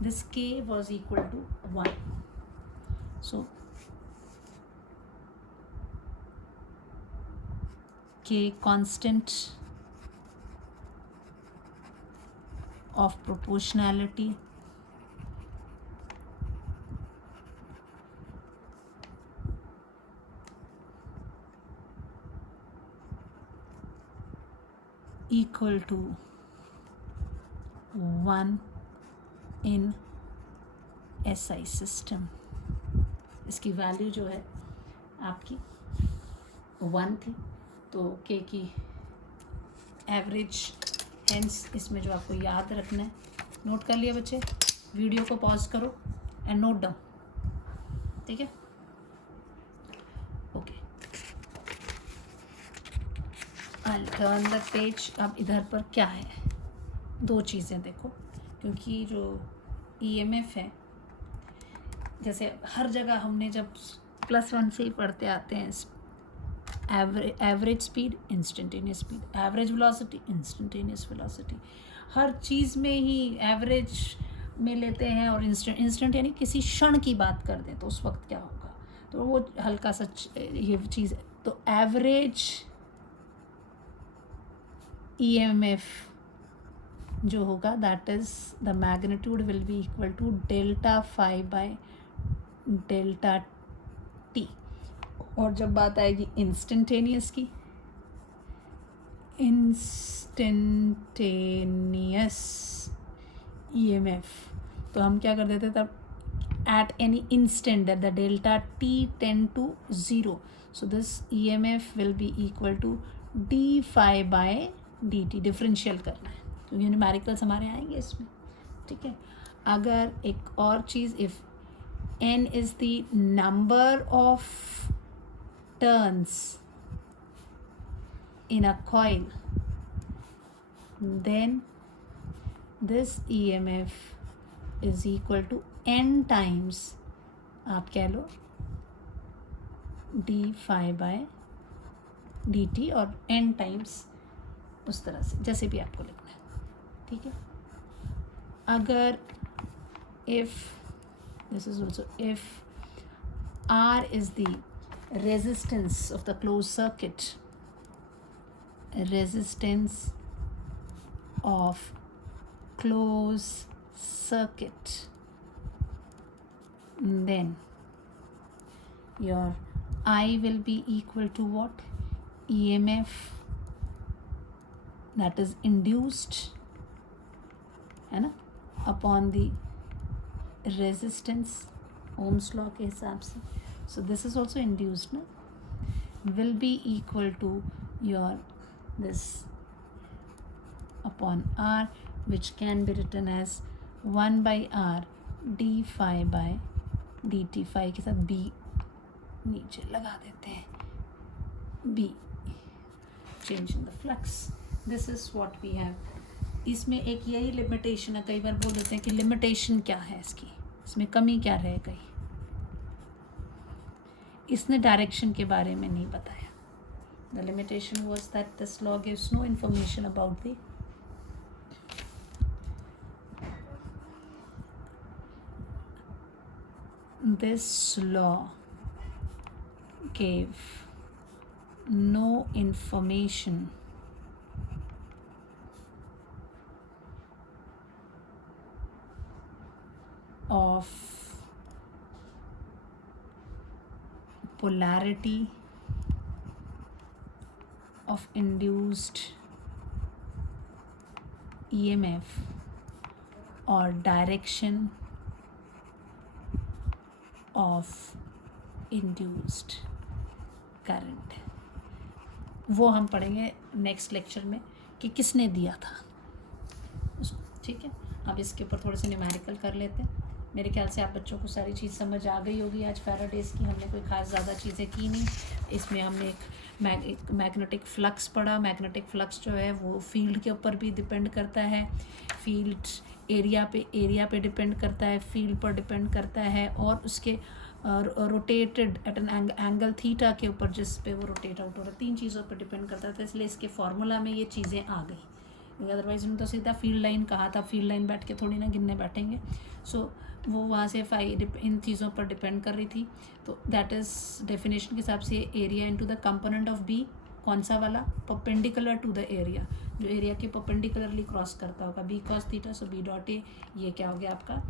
This k was equal to 1. So k constant of proportionality equal to 1 in SI system. इसकी value जो है आपकी 1 थी, तो के की एवरेज, हेंस इसमें जो आपको याद रखना है, नोट कर लिया बच्चे, वीडियो को पॉज करो एंड नोट डाउन. ठीक है, okay. I turn the page. अब इधर पर क्या है, दो चीज़ें देखो, क्योंकि जो ईएमएफ है, जैसे हर जगह हमने जब +1 से ही पढ़ते आते हैं, average speed, instantaneous speed, average velocity, instantaneous velocity, हर चीज़ में ही एवरेज में लेते हैं. और इंस्टेंट यानी किसी क्षण की बात कर दें तो उस वक्त क्या होगा, तो वो हल्का सा ये चीज़ है. तो एवरेज ईएमएफ जो होगा, that is the magnitude will be equal to delta phi by delta T. और जब बात आएगी इंस्टेंटेनियस की, इंस्टेंटेनियस ईएमएफ, तो हम क्या कर देते तब, at any instant that the delta t tend to 0, so this EMF will be equal to d phi by dt. Differential करना है क्योंकि न्यूमेरिकल्स हमारे आएंगे इसमें. ठीक है, अगर एक और चीज़, if n is the number of turns in a coil, then this EMF is equal to n times, आप कह लो d phi by dt, और n times उस तरह से, जैसे भी आपको लिखना है. ठीक है, अगर if this is also, if R is the resistance of the closed circuit, resistance of closed circuit, then your I will be equal to what, EMF that is induced, है ना, upon the resistance, Ohm's law के हिसाब से. So this is also induced, ना, will be equal to your this upon R, which can be written as 1 by R d phi by dt. phi के साथ b नीचे लगा देते हैं, b, changing the flux. This is what we have. इसमें एक यही लिमिटेशन है, कई बार बोल देते हैं कि लिमिटेशन क्या है इसकी, इसमें कमी क्या रह गई. इसने डायरेक्शन के बारे में नहीं बताया. The limitation was that this law gives no information about the this law gave no information of polarity of induced EMF or direction of induced current. वो हम पढ़ेंगे नेक्स्ट लेक्चर में कि किसने दिया था उसको. ठीक है, अब इसके ऊपर थोड़े से न्यूमेरिकल कर लेते हैं. मेरे ख्याल से आप बच्चों को सारी चीज़ समझ आ गई होगी. आज फैराडेज की हमने कोई ख़ास ज़्यादा चीज़ें की नहीं. इसमें हमने एक मैग्नेटिक फ्लक्स पढ़ा. मैग्नेटिक फ्लक्स जो है वो फील्ड के ऊपर भी डिपेंड करता है, फील्ड एरिया पे डिपेंड करता है, फील्ड पर डिपेंड करता है, और उसके rotated eight an angle theta के ऊपर जिस पे वो रोटेट आउट हो रहा है, 3 चीज़ों पर डिपेंड करता था. इसलिए इसके फार्मूला में ये चीज़ें आ गई. अदरवाइज उन्होंने तो सीधा फील्ड लाइन कहा था, फील्ड लाइन बैठ के थोड़ी ना गिनने बैठेंगे। सो वो वहाँ से इन चीज़ों पर डिपेंड कर रही थी। तो दैट इज़ डेफिनेशन के हिसाब से area into the component of B, कौन सा वाला, परपेंडिकुलर टू द एरिया, जो एरिया के परपेंडिकुलरली क्रॉस करता होगा, B cos theta. So B dot A, ये क्या हो गया आपका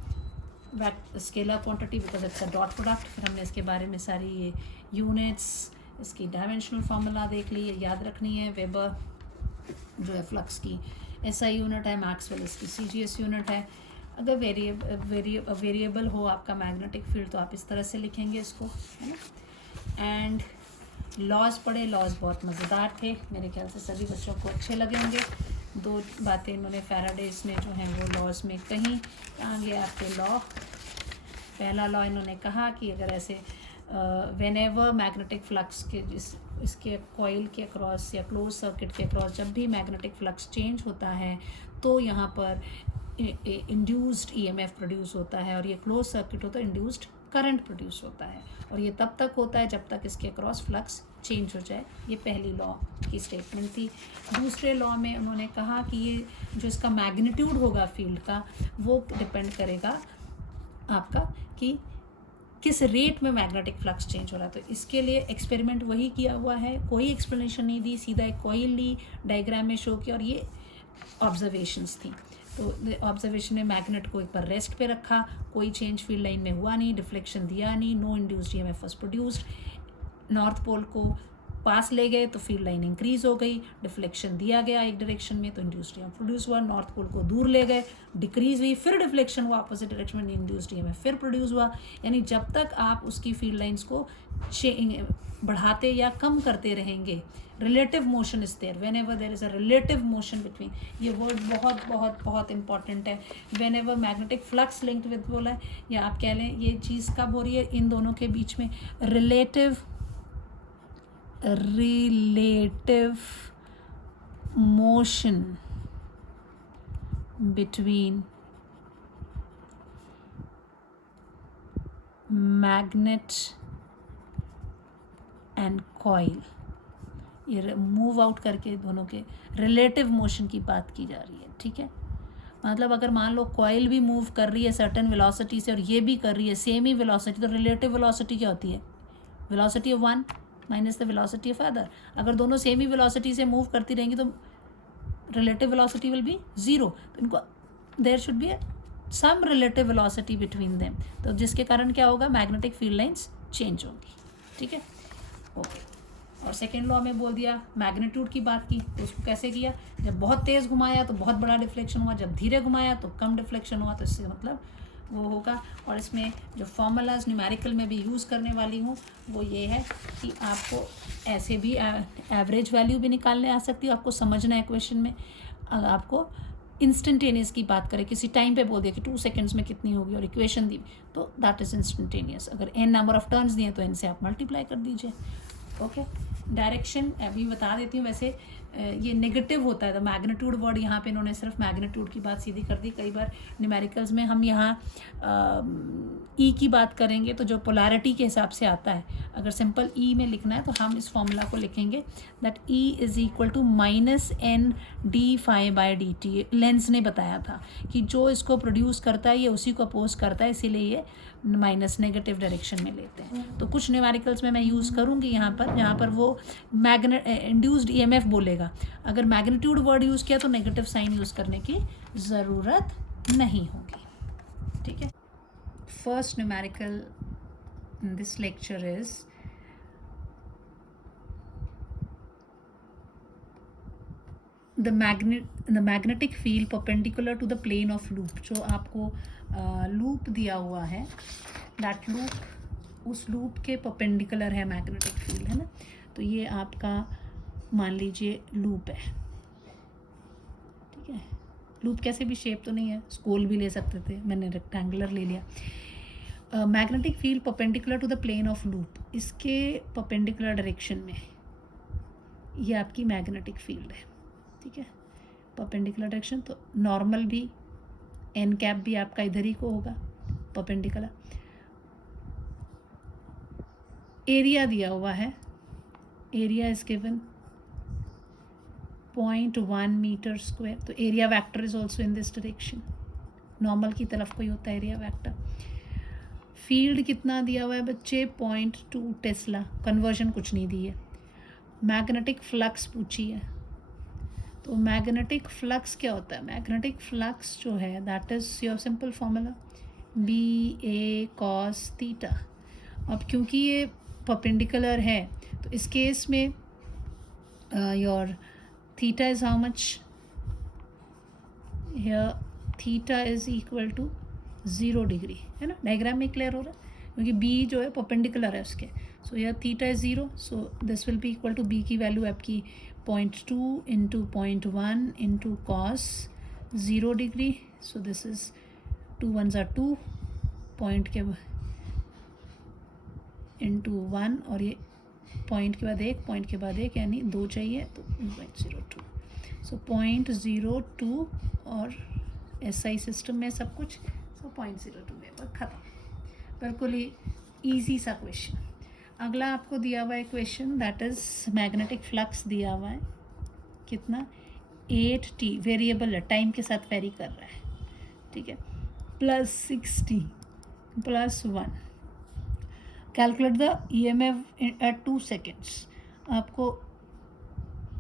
scalar quantity because it's a dot product. फिर हमने इसके बारे में सारी ये यूनिट्स, इसकी डायमेंशनल फार्मूला देख ली, याद रखनी है। वेबर जो है फ्लक्स की एसआई यूनिट है, मैक्सवेल इसकी सीजीएस यूनिट है। अगर वेरिएबल हो आपका मैग्नेटिक फील्ड तो आप इस तरह से लिखेंगे इसको, है ना। एंड लॉज पढ़े, लॉज बहुत मज़ेदार थे, मेरे ख्याल से सभी बच्चों को अच्छे लगे होंगे। दो बातें इन्होंने फैराडेज ने जो हैं वो लॉज में कहीं, कहाँ गए आपके लॉ। पहला लॉ इन्होंने कहा कि अगर ऐसे व्हेनेवर मैग्नेटिक फ्लक्स के इसके कॉइल के अक्रॉस या क्लोज सर्किट के अक्रॉस जब भी मैग्नेटिक फ्लक्स चेंज होता है तो यहाँ पर इंड्यूस्ड ईएमएफ प्रोड्यूस होता है, और ये क्लोज सर्किट होता है इंड्यूस्ड करंट प्रोड्यूस होता है, और ये तब तक होता है जब तक इसके अक्रॉस फ्लक्स चेंज हो जाए। ये पहली लॉ की स्टेटमेंट थी। दूसरे लॉ में उन्होंने कहा कि ये जो इसका मैग्नीट्यूड होगा फील्ड का वो डिपेंड करेगा आपका कि किस रेट में मैग्नेटिक फ्लक्स चेंज हो रहा है। तो इसके लिए एक्सपेरिमेंट वही किया हुआ है, कोई एक्सप्लेनेशन नहीं दी, सीधा एक कॉइल ली, डायग्राम में शो किया, और ये ऑब्जर्वेशंस थी। तो ऑब्जर्वेशन में मैग्नेट को एक बार रेस्ट पे रखा, कोई चेंज फील्ड लाइन में हुआ नहीं, डिफ्लेक्शन दिया नहीं, no induced EMF was produced. North pole को पास ले गए तो फील्ड लाइन इंक्रीज हो गई, डिफ्लेक्शन दिया गया एक डायरेक्शन में तो इंड्यूस्ड ईएमएफ प्रोड्यूस हुआ। नॉर्थ पोल को दूर ले गए, डिक्रीज हुई, फिर डिफ्लेक्शन हुआ अपोजिट डायरेक्शन में, इंड्यूस्ड ईएमएफ फिर प्रोड्यूस हुआ। यानी जब तक आप उसकी फील्ड लाइंस को बढ़ाते या कम करते रहेंगे, relative motion is there, whenever there is a relative motion between, ये वर्ड बहुत बहुत बहुत इंपॉर्टेंट है। Whenever magnetic flux linked with बोला है, या आप कह लें ये चीज़ कब हो रही है, इन दोनों के बीच में relative motion between magnet and coil, ये मूव आउट करके दोनों के रिलेटिव मोशन की बात की जा रही है, ठीक है। मतलब अगर मान लो कॉइल भी मूव कर रही है सर्टेन वेलोसिटी से और ये भी कर रही है सेम ही वेलोसिटी, तो रिलेटिव वेलोसिटी क्या होती है, velocity of one minus the velocity of other. अगर दोनों सेम ही वेलोसिटी से मूव करती रहेंगी तो relative velocity will be zero. तो इनको there should be some relative velocity between them, तो जिसके कारण क्या होगा, मैग्नेटिक फील्ड लाइंस चेंज होंगी, ठीक है, ओके। और सेकेंड लॉ में बोल दिया, मैग्नीट्यूड की बात की, तो उसको कैसे किया, जब बहुत तेज़ घुमाया तो बहुत बड़ा डिफ्लेक्शन हुआ, जब धीरे घुमाया तो कम डिफ्लेक्शन हुआ, तो इससे मतलब वो होगा। और इसमें जो फॉर्मूलाज न्यूमेरिकल में भी यूज़ करने वाली हूँ वो ये है कि आपको ऐसे भी एवरेज वैल्यू भी निकालने आ सकती है, आपको समझना है क्वेश्चन में। अगर आपको इंस्टेंटेनियस की बात करें, किसी टाइम पे बोल दिया कि 2 सेकंड्स में कितनी होगी और इक्वेशन दी, तो दैट इज़ इंस्टेंटेनियस। अगर n नंबर ऑफ टर्न्स दिए तो n से आप मल्टीप्लाई कर दीजिए, ओके। डायरेक्शन अभी बता देती हूँ, वैसे ये नेगेटिव होता है, तो मैग्नीट्यूड वर्ड यहाँ पे इन्होंने सिर्फ मैग्नीट्यूड की बात सीधी कर दी। कई बार न्यूमेरिकल्स में हम यहाँ ई की बात करेंगे तो जो पोलैरिटी के हिसाब से आता है, अगर सिंपल ई में लिखना है तो हम इस फॉर्मूला को लिखेंगे that E is equal to -n d∅/dt। Lenz ने बताया था कि जो इसको प्रोड्यूस करता है ये उसी को अपोज करता है, इसीलिए ये माइनस नेगेटिव डायरेक्शन में लेते हैं। तो कुछ न्यूमेरिकल्स में मैं यूज़ करूँगी यहाँ पर, जहाँ पर वो इंड्यूस्ड ईएमएफ बोलेगा। अगर मैग्नीट्यूड वर्ड यूज़ किया तो नेगेटिव साइन यूज़ करने की ज़रूरत नहीं होगी, ठीक है। First numerical in this lecture is the magnetic field perpendicular to the plane of loop। जो आपको लूप दिया हुआ है, दैट लूप, उस लूप के परपेंडिकुलर है मैग्नेटिक फील्ड, है ना। तो ये आपका मान लीजिए लूप है, ठीक है। लूप कैसे भी शेप तो नहीं है, स्कोल भी ले सकते थे, मैंने रेक्टेंगुलर ले लिया। Magnetic field perpendicular to the plane of loop, इसके परपेंडिकुलर डायरेक्शन में ये आपकी मैग्नेटिक फील्ड है, ठीक है, परपेंडिकुलर डायरेक्शन। तो नॉर्मल भी एन कैप भी आपका इधर ही को होगा परपेंडिकुलर। एरिया दिया हुआ है, area is given 0.1 metre square. तो area vector is also in this direction, normal की तरफ कोई होता है एरिया वेक्टर। फील्ड कितना दिया हुआ है बच्चे, 0.2 टेस्ला, कन्वर्जन कुछ नहीं दी है। मैग्नेटिक फ्लक्स पूछी है, तो मैग्नेटिक फ्लक्स क्या होता है, मैग्नेटिक फ्लक्स जो है that is your simple formula BA cos theta. अब क्योंकि ये परपेंडिकुलर है तो इस केस में your theta is how much, here theta is equal to 0 degree, है ना, डायग्राम में क्लियर हो रहा है, क्योंकि B जो है परपेंडिकुलर है उसके। सो यह theta is 0, so this will be equal to B की वैल्यू आपकी 0.2 into 0.1 into cos 0 degree. So this is 2 1 ज़ा 2 पॉइंट के इंटू 1, और ये पॉइंट के बाद 1, पॉइंट के बाद 1, यानी 2 चाहिए तो 0.02। सो 0.02 और SI सिस्टम में सब कुछ, सो 0.02 में बस खत्म। बिल्कुल ही ईजी सा क्वेश्चन। अगला आपको दिया हुआ है question that is magnetic flux दिया हुआ है कितना, 8t, वेरिएबल है, टाइम के साथ वेरी कर रहा है, ठीक है, plus 60 plus 1। Calculate the EMF at 2 seconds. आपको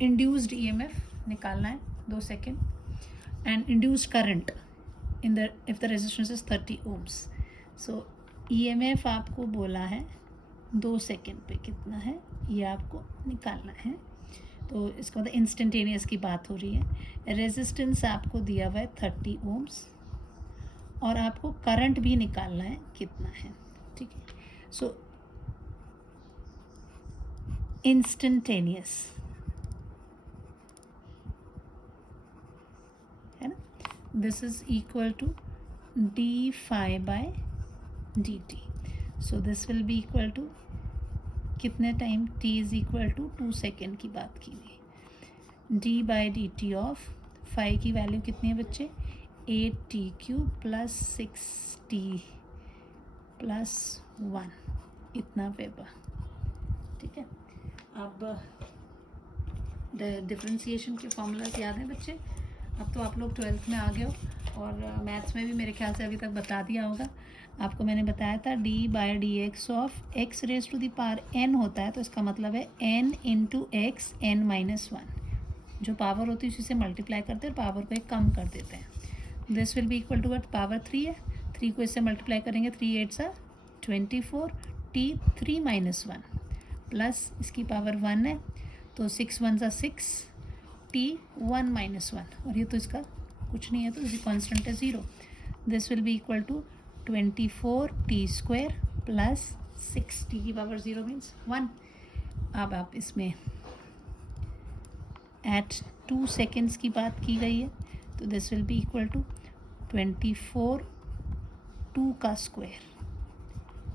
इंड्यूस्ड EMF निकालना है 2 second and induced current in the if the resistance is 30 ohms। So EMF आपको बोला है 2 सेकेंड पे कितना है ये आपको निकालना है। तो इसका मतलब इंस्टेंटेनियस की बात हो रही है। रेजिस्टेंस आपको दिया हुआ है 30 ohms और आपको करंट भी निकालना है कितना है, ठीक है। सो इंस्टेंटेनियस है ना, this is equal to d∅/dt। So this will be equal to कितने time, t is equal to 2 second की बात की गई। d/dt ऑफ फाई की वैल्यू कितनी है बच्चे, 8t³ प्लस 6t प्लस 1, इतना वेबर, ठीक है। अब डिफरेंशिएशन के फॉर्मूलाज याद हैं बच्चे, अब तो आप लोग 12th में आ गए हो और मैथ्स में भी मेरे ख्याल से अभी तक बता दिया होगा आपको। मैंने बताया था d/dx of x raise to the power n होता है, तो इसका मतलब है n इंटू एक्स n-1, जो पावर होती है उसी से मल्टीप्लाई करते हैं और पावर को एक कम कर देते हैं। This will be equal to what, power 3 है, 3 को इससे मल्टीप्लाई करेंगे, 3 8 24, t 3-1 प्लस इसकी पावर 1 है तो 6 1 6, t 1-1, और ये तो इसका कुछ नहीं है तो इसकी कॉन्स्टेंट है 0। This will be equal to 24t² plus 6t की पावर 0 मीन्स 1। अब आप इसमें एट 2 सेकेंड्स की बात की गई है, तो this will be equal to 24 2 का square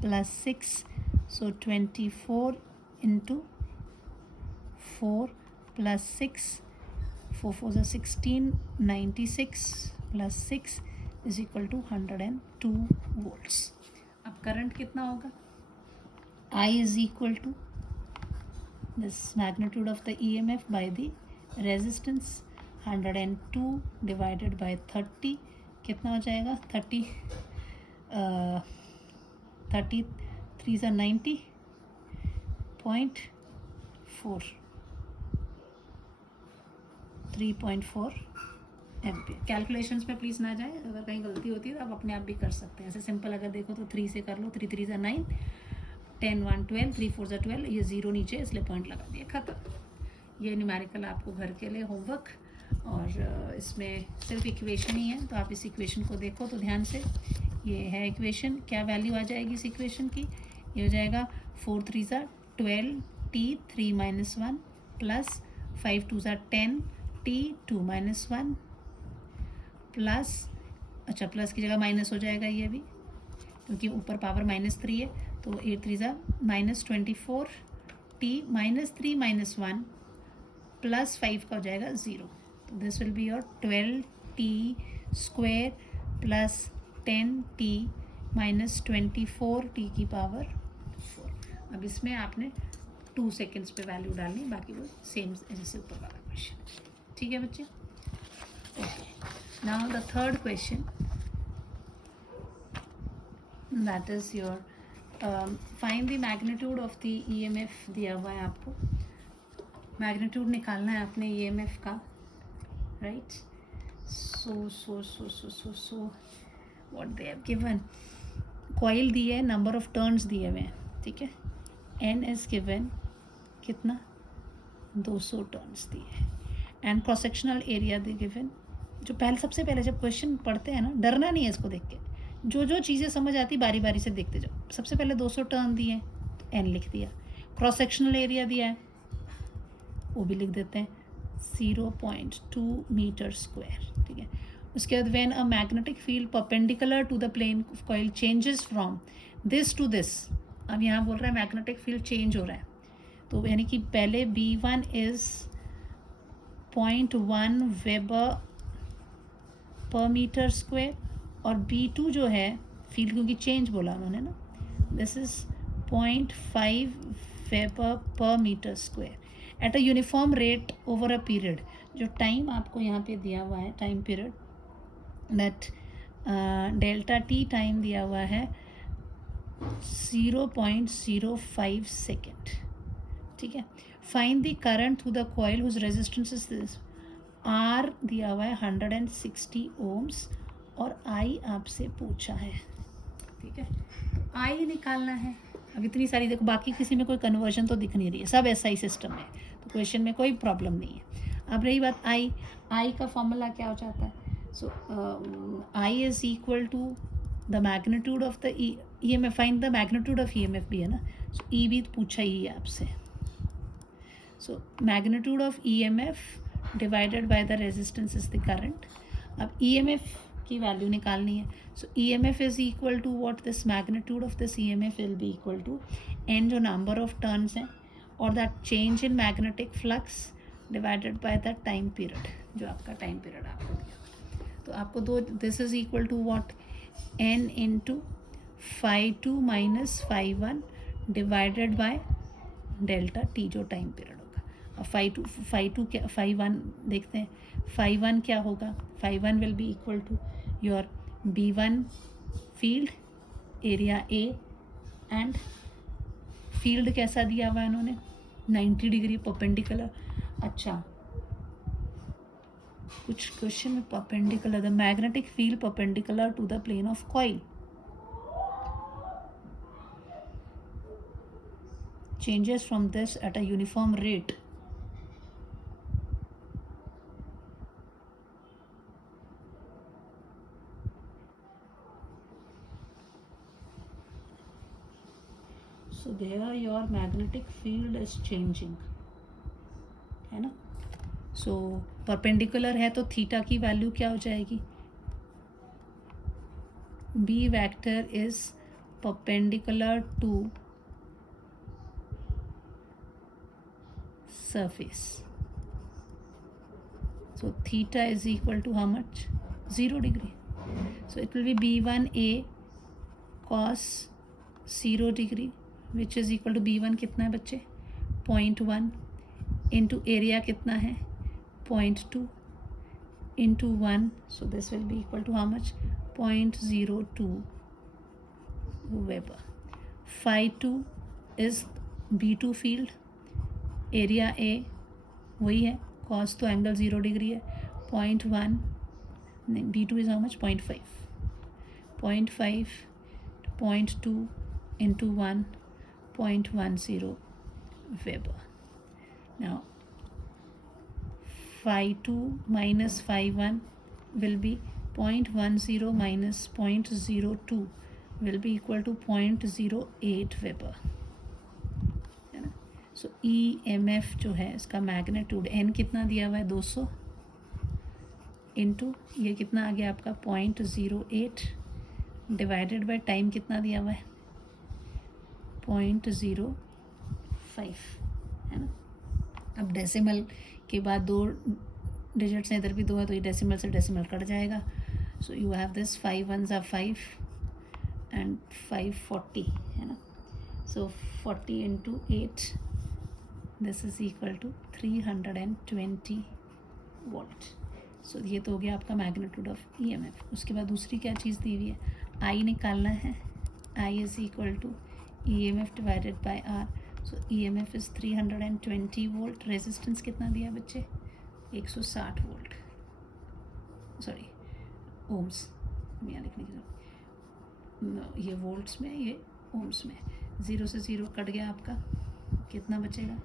plus 6, so 24 into 4 plus 6, 4 4 16, 96 plus 6 is equal to 102 volts. अब करंट कितना होगा, I is equal to this magnitude of the EMF by the resistance, 102 divided by 30, कितना हो जाएगा, 33 ज़ा 90.4, 3.4 एम्पियर। कैलकुलेशंस में please ना जाए, अगर कहीं गलती होती है तो आप अपने आप भी कर सकते हैं। ऐसे सिंपल अगर देखो तो 3 से कर लो, 3 3 ज़ा 9, 10 1 12, 3 4 ज़ा 12, ये 0 नीचे इसलिए पॉइंट लगा दिया, खत्म। ये न्यूमेरिकल आपको घर के लिए होमवर्क, और इसमें सिर्फ इक्वेशन ही है, तो आप इस इक्वेशन को देखो तो ध्यान से। ये है इक्वेशन, क्या वैल्यू आ जाएगी इस इक्वेशन की, ये हो जाएगा 4 3 ज़ा 12, t 3-1 प्लस 5 2 ज़ा 10, t 2-1 प्लस, अच्छा प्लस की जगह माइनस हो जाएगा ये भी, क्योंकि ऊपर पावर -3 है, तो 8 3 ज़ा -24, t -3-1 प्लस 5 का हो जाएगा 0, तो this will be your 12t² plus 10t minus 24t की पावर 4। अब इसमें आपने 2 सेकेंड्स पे वैल्यू डालनी, बाकी वो सेम जैसे ऊपर वाला क्वेश्चन। ठीक है बच्चे. Now the third question, that is your find the magnitude of the EMF. दिया हुआ है आपको, मैग्नीट्यूड निकालना है अपने EMF का, right. So what they have given, coil दी है, नंबर ऑफ टर्न्स दिए हुए हैं, ठीक है. N is given कितना, 200 टर्न्स दिए हैं. And cross sectional area they given. जो सबसे पहले जब क्वेश्चन पढ़ते हैं ना, डरना नहीं है इसको देख के, जो चीज़ें समझ आती बारी बारी से देखते जाओ. सबसे पहले 200 टर्न दिए हैं, तो एन लिख दिया. क्रॉस सेक्शनल एरिया दिया है, वो भी लिख देते हैं, 0.2 मीटर स्क्वायर, ठीक है. उसके बाद when a magnetic field perpendicular to the plane of coil changes from this to this. अब यहाँ बोल रहा है मैग्नेटिक फील्ड चेंज हो रहा है, तो यानी कि पहले B1 is 0.1 weber per metre square, और B2 जो है फील्ड, क्योंकि चेंज बोला उन्होंने ना, this is 0.5 weber per metre square at a uniform rate over a period. जो टाइम आपको यहाँ पे दिया हुआ है, time period, that delta T time दिया हुआ है 0.05 सेकेंड, ठीक है. Find the current through the coil whose resistance is this. R दिया हुआ है 160 ओम्स, और आई आपसे पूछा है, ठीक है. तो आई निकालना है. अब इतनी सारी देखो, बाकी किसी में कोई कन्वर्जन तो दिख नहीं रही है, सब ऐसा ही सिस्टम है, तो क्वेश्चन में कोई प्रॉब्लम नहीं है. अब रही बात आई का फॉर्मूला क्या हो जाता है. So I is equal to the magnitude of the EMF. Find the magnitude of EMF भी है ना, सो ई भी पूछा ही है आपसे. So magnitude of EMF divided by the resistance is the current. अब EMF की वैल्यू निकालनी है. So EMF is equal to what, this magnitude of this EMF will be equal to n, जो नंबर ऑफ टर्न्स हैं, और that change in magnetic flux divided by the time period, जो आपका time period आपको दिया. तो आपको दो, this is equal to what, n into phi2 minus phi1 divided by delta T, जो टाइम पीरियड होगा. अब phi2 क्या, phi1 देखते हैं. phi1 क्या होगा, phi1 will be equal to your B1 field area A, and field कैसा दिया हुआ है इन्होंने, 90 डिग्री परपेंडिकुलर. अच्छा, कुछ क्वेश्चन में perpendicular, the magnetic field perpendicular to the plane of coil changes from this at a uniform rate. So there your magnetic field is changing, है ना. So परपेंडिकुलर है तो थीटा की वैल्यू क्या हो जाएगी, B vector is perpendicular to surface. So theta is equal to how much, 0 degree. So it will be B1A cos 0 degree, which is equal to B1 कितना है बच्चे, 0.1 इंटू एरिया कितना है, 0.2 into 1. So this will be equal to how much, 0.02 Weber. phi2 is B2 field, area A वही है, cos तो angle 0 degree है, 0.1 नहीं, B2 is how much, 0.5 0.2 into 1, 0.10 weber. Now phi2 minus phi1 will be 0.10 minus 0.02 will be equal to 0.08 weber. So EMF जो है इसका magnitude n कितना दिया हुआ है, 200 इंटू ये कितना आ गया आपका 0.08 डिवाइडेड बाय टाइम कितना दिया हुआ है, 0.05, है ना. अब डेसिमल के बाद 2 डिजिट्स हैं, इधर भी 2 है, तो ये डेसिमल से डेसिमल कट जाएगा. So you have this 5 1s are 5 and 540, है ना. सो 40 इंटू 8, this is equal to 320 volt. So ये तो हो गया आपका मैग्नीट्यूड ऑफ ईएमएफ। उसके बाद दूसरी क्या चीज़ दी हुई है, आई निकालना है। I is equal to EMF divided by R. So EMF is 320 volt. Resistance कितना दिया बच्चे, 160 वोल्ट, सॉरी ओम्स में यहाँ लिखने की जरूरत, ये वोल्ट्स में, ये ओम्स में। 0 से 0 कट गया आपका, कितना बचेगा,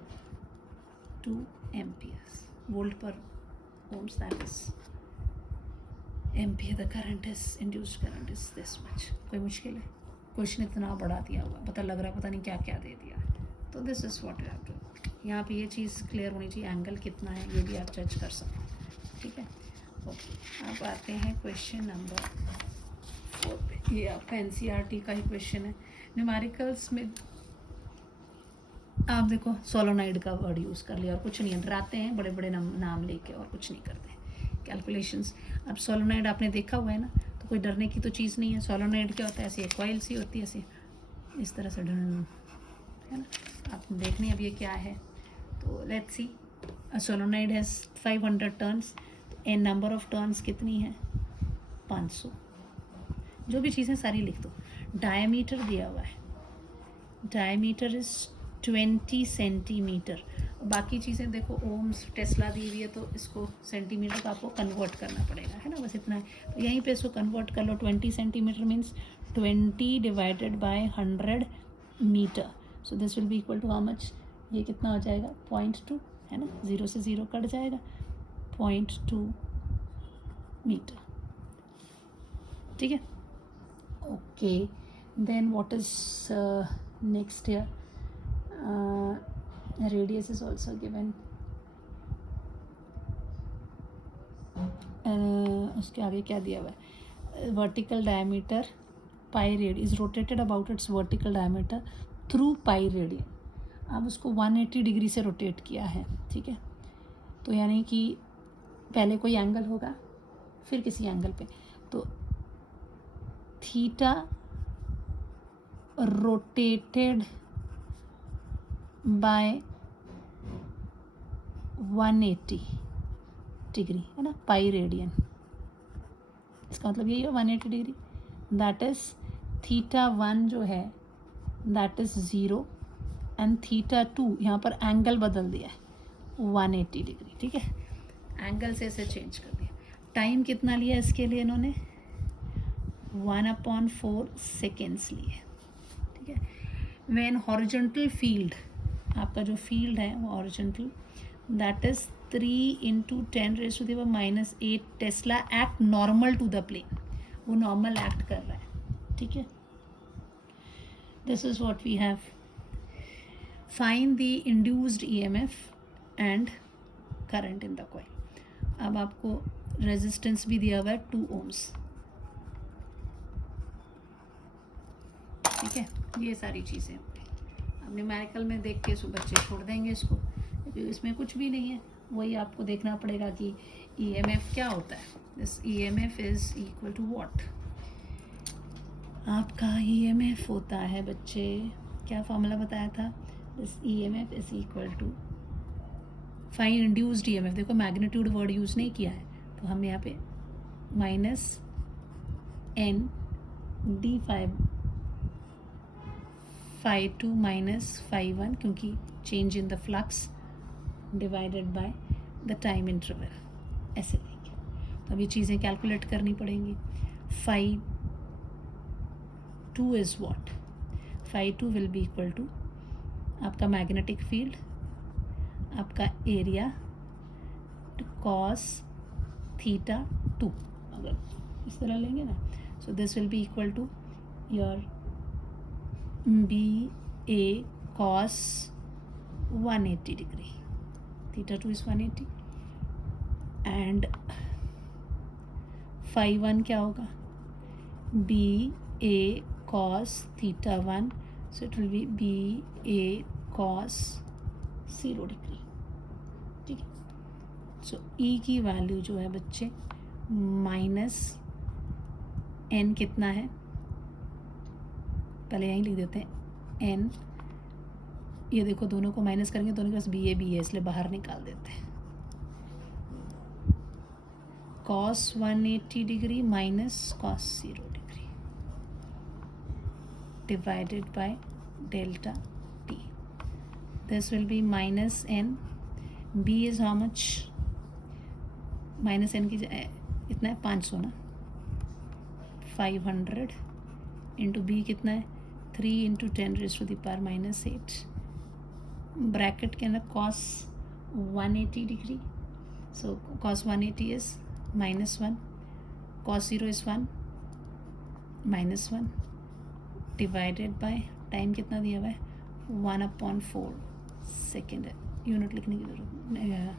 2 एम्पियर्स वोल्ट पर ohms, that is ampere the current is induced current is this much। कोई मुश्किल है, क्वेश्चन इतना बड़ा दिया हुआ, पता लग रहा है पता नहीं क्या क्या दे दिया। तो this is what you have to, यहाँ पे ये चीज़ क्लियर होनी चाहिए, एंगल कितना है ये भी आप जज कर सको, ठीक है। ओके, अब आते हैं क्वेश्चन नंबर 4 पे। ये आपका एनसीईआरटी का ही क्वेश्चन है। न्यूमेरिकल्स में आप देखो सोलोनाइड का वर्ड यूज़ कर लिया और कुछ नहीं, डराते हैं बड़े बड़े नाम लेके और कुछ नहीं करते कैलकुलेशंस। अब सोलोनाइड आपने देखा हुआ है ना, तो कोई डरने की तो चीज़ नहीं है। सोलोनाइड क्या होता है, ऐसी एक कॉइल सी होती है, ऐसी इस तरह से ढूंढ, है ना। आप देखने अब ये क्या है, तो let's see. Solenoid has 500 turns, तो एन नंबर ऑफ टर्न्स कितनी है, 500। जो भी चीज़ें सारी लिख दो। डायमीटर दिया हुआ है, डायमीटर इज़ 20 सेंटीमीटर। बाकी चीज़ें देखो, ओम्स टेस्ला दी हुई है, तो इसको सेंटीमीटर को आपको कन्वर्ट करना पड़ेगा, है ना, बस इतना है। तो यहीं पे इसको कन्वर्ट कर लो। 20 centimetre means 20 divided by 100 metre. So this will be equal to how much, ये कितना हो जाएगा, 0.2, है ना, 0 से 0 कट जाएगा, 0.2 मीटर, ठीक है। Okay, then what is next here, radius is also given। उसके आगे क्या दिया हुआ है, vertical diameter pi radian is rotated about it's vertical diameter through pi radian. अब उसको 180 डिग्री से रोटेट किया है, ठीक है। तो यानी कि पहले कोई एंगल होगा, फिर किसी एंगल पे, तो थीटा रोटेटेड बाय 180 डिग्री, है ना, पाई रेडियन। इसका मतलब यही है 180 डिग्री। दैट इज थीटा 1 जो है दैट इज 0 एंड थीटा 2, यहाँ पर एंगल बदल दिया है 180 डिग्री, ठीक है। एंगल से इसे चेंज कर दिया। टाइम कितना लिया इसके लिए इन्होंने, 1/4 सेकेंड्स लिए, ठीक है। व्हेन हॉरिजॉन्टल फील्ड, आपका जो फील्ड है वो horizontal, that is 3 × 10⁻⁻8 tesla act normal to the plane. वो नॉर्मल एक्ट कर रहा है, ठीक है। This is what we have. Find the induced EMF and current in the coil. अब आपको रेजिस्टेंस भी दिया हुआ है 2 ohms, ठीक है। ये सारी चीज़ें अब न्यूमेरिकल में देख के बच्चे छोड़ देंगे इसको, क्योंकि इसमें कुछ भी नहीं है। वही आपको देखना पड़ेगा कि ईएमएफ क्या होता है। This EMF is equal to what, आपका ईएमएफ होता है बच्चे, क्या फॉर्मूला बताया था, this EMF is equal to find induced EMF. देखो मैग्नीट्यूड वर्ड यूज़ नहीं किया है, तो हम यहाँ पे -n d∅2 -∅1, क्योंकि change in the flux divided by the time interval, ऐसे लेंगे। तो अब ये चीज़ें कैलकुलेट करनी पड़ेंगी। ∅2 is what, ∅2 will be equal to आपका मैग्नेटिक फील्ड, आपका एरिया टू cos थीटा 2, अगर इस तरह लेंगे ना, so this will be equal to your BA cos 180 degree, theta 2 is 180, and ∅1 क्या होगा, BA cos theta 1, so it will be BA cos 0 degree, ठीक है। सो E की वैल्यू जो है बच्चे -n कितना है, पहले यहीं लिख देते हैं n, ये देखो दोनों को माइनस करेंगे, दोनों के पास BA है, इसलिए बाहर निकाल देते हैं। cos 180 degree minus cos 0 degree divided by delta t. This will be minus n. b is how much? Minus n की इतना है 500 ना, 500 इंटू बी कितना है 3 इंटू 10⁻⁻8 ब्रैकेट के अंदर cos 180 degree. So cos 180 is -1, cos 0 is 1, -1 divided by time कितना दिया हुआ है 1/4 सेकेंड है. यूनिट लिखने की जरूरत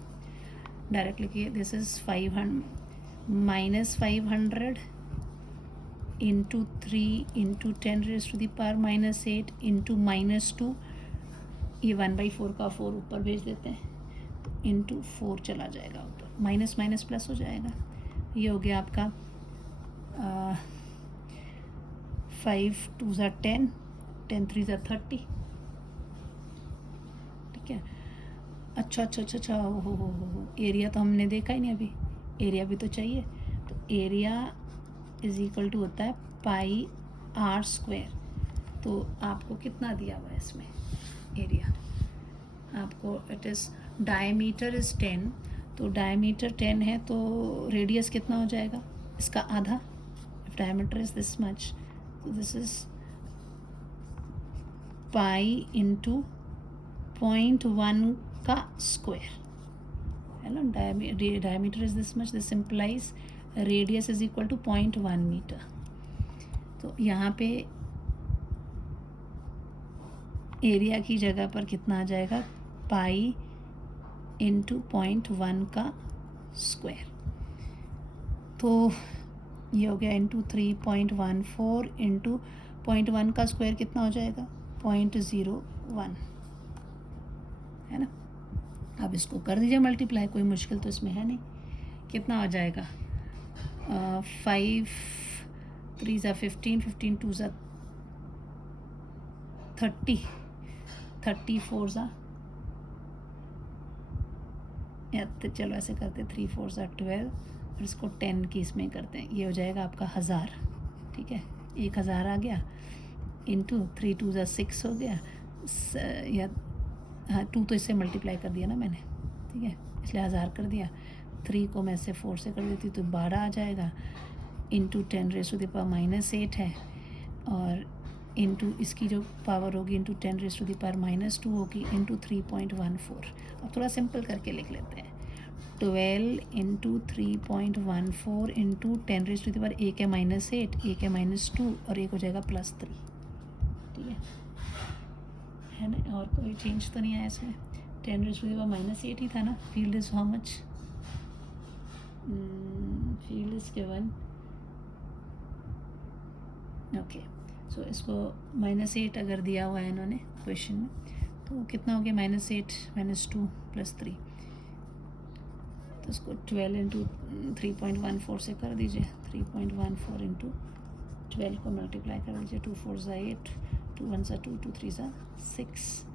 डायरेक्ट लिखिए. This is 500 -500 into 3 into 10⁻⁻8 into -2. ये 1/4 का 4 ऊपर भेज देते हैं तो इंटू 4 चला जाएगा ऊपर, माइनस माइनस प्लस हो जाएगा. ये हो गया आपका 5 2 ज़ा 10, 10 3 ज़ा 30. ठीक है. अच्छा हो एरिया तो हमने देखा ही नहीं अभी. एरिया भी तो चाहिए. तो एरिया इज इक्वल टू होता है पाई r स्क्वायर. तो आपको कितना दिया हुआ है इसमें एरिया आपको? It is diameter is 10. तो डायमीटर 10 है तो रेडियस कितना हो जाएगा इसका आधा. If diameter is this much तो दिस इज पाई इंटू 0.1 का स्क्वायर है ना. Diameter is this much. This implies radius is equal to 0.1 metre. तो यहाँ पे एरिया की जगह पर कितना आ जाएगा पाई इंटू 0.1 का स्क्वायर. तो ये हो गया इंटू 3.14 इंटू 0.1 का स्क्वायर कितना हो जाएगा 0.01 है ना. अब इसको कर दीजिए मल्टीप्लाई. कोई मुश्किल तो इसमें है नहीं. कितना हो जाएगा 5 3 ज़ा 15, 15 2 ज़ा 30, 34 ज़ा या तो चलो ऐसे करते 3 4 ज़ा 12 और इसको 10 की इसमें करते हैं. ये हो जाएगा आपका 1000. ठीक है. 1000 आ गया इंटू 3 2 ज़ा 6 हो गया या हाँ 2 तो इससे मल्टीप्लाई कर दिया ना मैंने. ठीक है. इसलिए 1000 कर दिया. 3 को मैं से 4 से कर देती तो 12 आ जाएगा इंटू 10⁻⁻8 है और इंटू इसकी जो पावर होगी इंटू 10⁻⁻2 होगी इंटू 3.14. अब थोड़ा सिंपल करके लिख लेते हैं. 12 इंटू 3.14 इंटू 10⁻, एक है -8, एक है -2 और एक हो जाएगा +3. ठीक है ना. और कोई चेंज तो नहीं आया इसमें. 10⁻⁻8 ही था ना. Field is how much? Field is given. Okay. So इसको -8 अगर दिया हुआ है इन्होंने क्वेश्चन में तो कितना हो गया -8 -2 +3. तो इसको 12 इंटू 3.14 से कर दीजिए. 3.14 इंटू 12 को मल्टीप्लाई कर दीजिए. 2 4 ज़ा 8, 2 1 ज़ा 2, 2 3 ज़ा 6,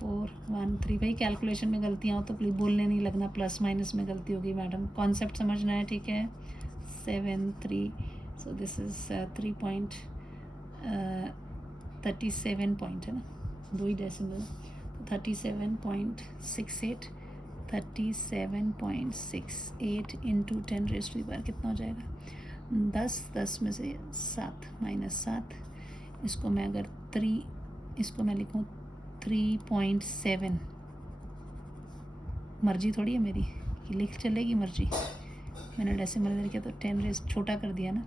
4 1 3. भाई कैलकुलेशन में गलतियाँ हो तो प्लीज़ बोलने नहीं लगना. प्लस माइनस में गलती होगी मैडम. कॉन्सेप्ट समझना है. ठीक है. 7 3. सो दिस इज़ 3.37 पॉइंट है ना. 2 ही डेसिमल. 37.68 37.68 इंटू 10⁻⁻, कितना हो जाएगा 10. 10 में से 7 -7. इसको मैं अगर 3 इसको मैं लिखूँ 3.7. मर्जी थोड़ी है मेरी कि लिख चलेगी मर्जी. मैंने डेसिमल इधर किया तो 10 छोटा कर दिया ना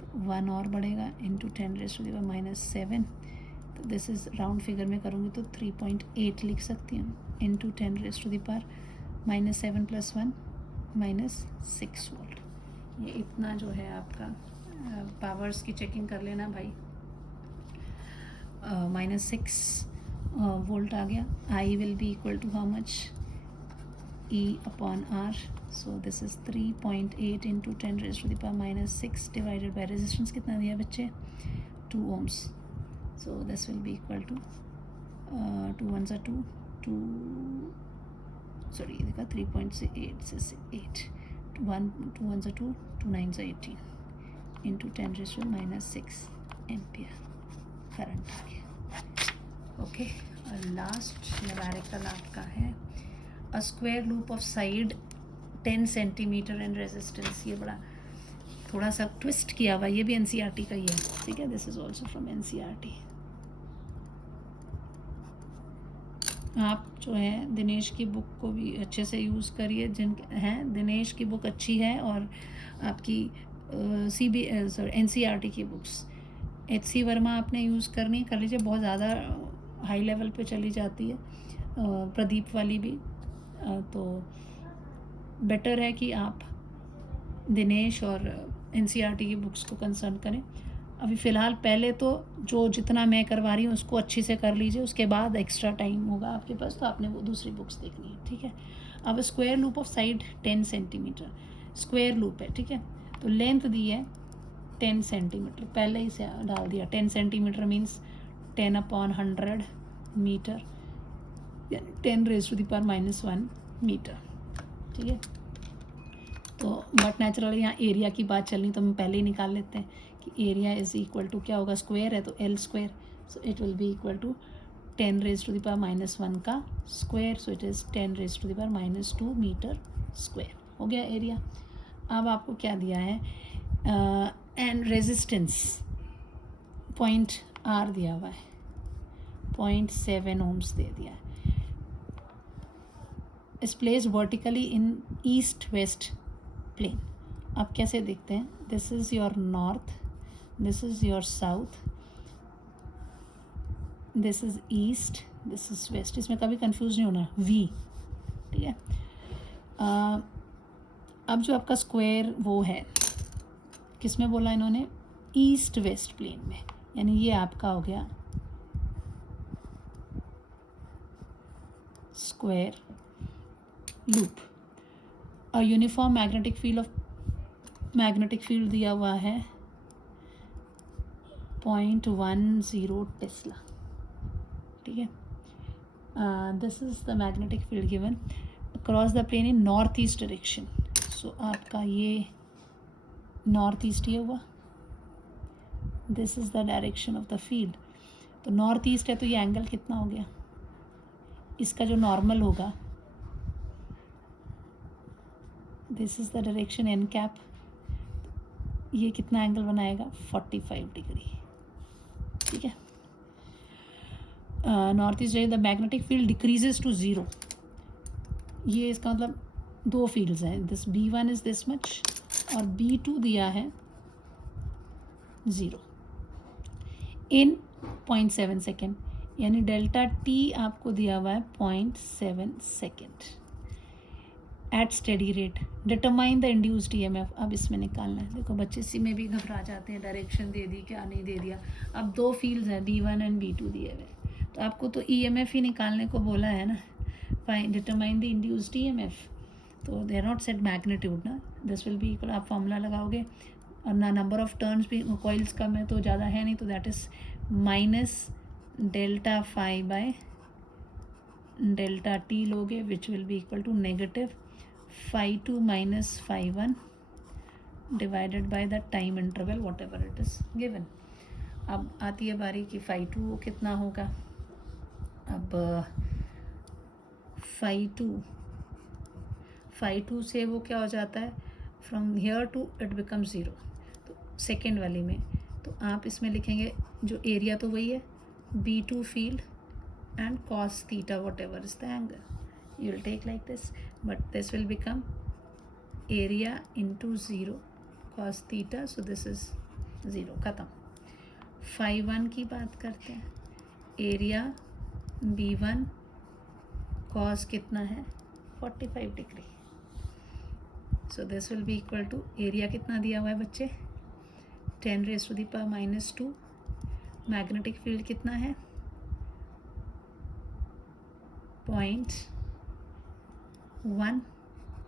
तो 1 और बढ़ेगा इंटू 10⁻⁻7. तो दिस इज़ राउंड फिगर में करूँगी तो 3.8 लिख सकती हूँ इंटू 10⁻⁻7 + 1 -6 वोल्ट. ये इतना जो है आपका पावर्स की चेकिंग कर लेना भाई. -6 वोल्ट आ गया. I will be equal to how much E/R. So this is 3.8 into 10⁻⁻6 divided by resistance कितना दिया बच्चे 2 ohms. So this will be equal to 2 1 ज़ा 2 2 सॉरी ये देखा 3.8 से 8 1 2 1 2 2 9 18 into 10⁻⁻6 एम्पियर करंट आ गया। ओके, और लास्ट न्यूमेरिकल आपका है a square loop of side 10 centimetre and resistance. ये बड़ा थोड़ा सा ट्विस्ट किया हुआ, ये भी एनसीईआरटी का ही है, ठीक है, this is also from NCERT. आप जो है दिनेश की बुक को भी अच्छे से यूज़ करिए, जिन हैं दिनेश की बुक अच्छी है, और आपकी एनसीईआरटी की बुक्स एचसी वर्मा आपने यूज़ करनी कर लीजिए, बहुत ज़्यादा हाई लेवल पे चली जाती है, प्रदीप वाली भी, तो बेटर है कि आप दिनेश और एनसीईआरटी की बुक्स को कंसर्न करें। अभी फ़िलहाल पहले तो जो जितना मैं करवा रही हूँ उसको अच्छे से कर लीजिए, उसके बाद एक्स्ट्रा टाइम होगा आपके पास तो आपने वो दूसरी बुक्स देखनी है, ठीक है। अब square loop of side 10 centimetre square loop है, ठीक है, तो लेंथ दी है 10 सेंटीमीटर, पहले ही से डाल दिया। 10 सेंटीमीटर मीन्स 10/100 मीटर, यानी 10⁻⁻1 मीटर, ठीक है। तो बट नेचुरली यहाँ एरिया की बात चलनी तो हम पहले ही निकाल लेते हैं कि एरिया इज इक्वल टू क्या होगा, स्क्वायर है तो L square, so it will be equal to 10⁻⁻1 का square, so it is 10⁻⁻2 metre square हो गया एरिया। अब आपको क्या दिया है, एंड रेजिस्टेंस पॉइंट आर दिया हुआ है, 0.7 ohms दे दिया है, is placed vertically in east west plane. आप कैसे देखते हैं, this is your north, this is your south, this is east, this is west, इसमें कभी कंफ्यूज नहीं होना, वी, ठीक है। अब जो आपका स्क्वायर वो है किस में बोला इन्होंने, ईस्ट वेस्ट प्लेन में, यानी ये आपका हो गया स्क्वायर लूप। और यूनिफॉर्म मैग्नेटिक फील्ड दिया हुआ है 0.10 टेस्ला, ठीक है। This is the magnetic field given across the plane in north east direction, so आपका ये नॉर्थ ईस्ट ये हुआ, this is the direction of the field, तो नॉर्थ ईस्ट है तो ये एंगल कितना हो गया, इसका जो नॉर्मल होगा, this is the direction N cap, ये कितना एंगल बनाएगा, 45 डिग्री, ठीक है। North east the magnetic field decreases to 0, ये इसका मतलब दो फील्ड्स हैं, this B1 is this much और B2 दिया है 0 इन 0.7 सेकेंड, यानी डेल्टा टी आपको दिया हुआ है 0.7 second at steady rate. Determine the induced EMF, अब इसमें निकालना है। देखो बच्चे इसी में भी घबरा जाते हैं, डायरेक्शन दे दी क्या नहीं दे दिया। अब दो फील्ड्स हैं B1 एंड B2 दिए हुए, तो आपको तो ईएमएफ ही निकालने को बोला है ना, find determine the induced EMF, तो they are not set magnitude ना, दिस विल बी इक्वल, आप फॉर्मूला लगाओगे और ना नंबर ऑफ टर्न्स भी कॉइल्स कम है तो ज़्यादा है नहीं, तो that is minus delta phi by delta t लोगे, which will be equal to negative phi2 minus phi1 divided by the time interval whatever it is given। अब आती है बारी कि phi2 वो कितना होगा। अब phi2 से वो क्या हो जाता है, from here to it become 0, तो सेकेंड वाली में, तो आप इसमें लिखेंगे जो एरिया तो वही है B2 field and cos theta whatever is the angle, you will take like this, but this will become area into 0 cos theta, so this is 0, खत्म। phi1 की बात करते हैं, एरिया B1 cos कितना है 45 degree, so this will be equal to area कितना दिया हुआ है बच्चे 10⁻⁻2, मैग्नेटिक फील्ड कितना है 0.1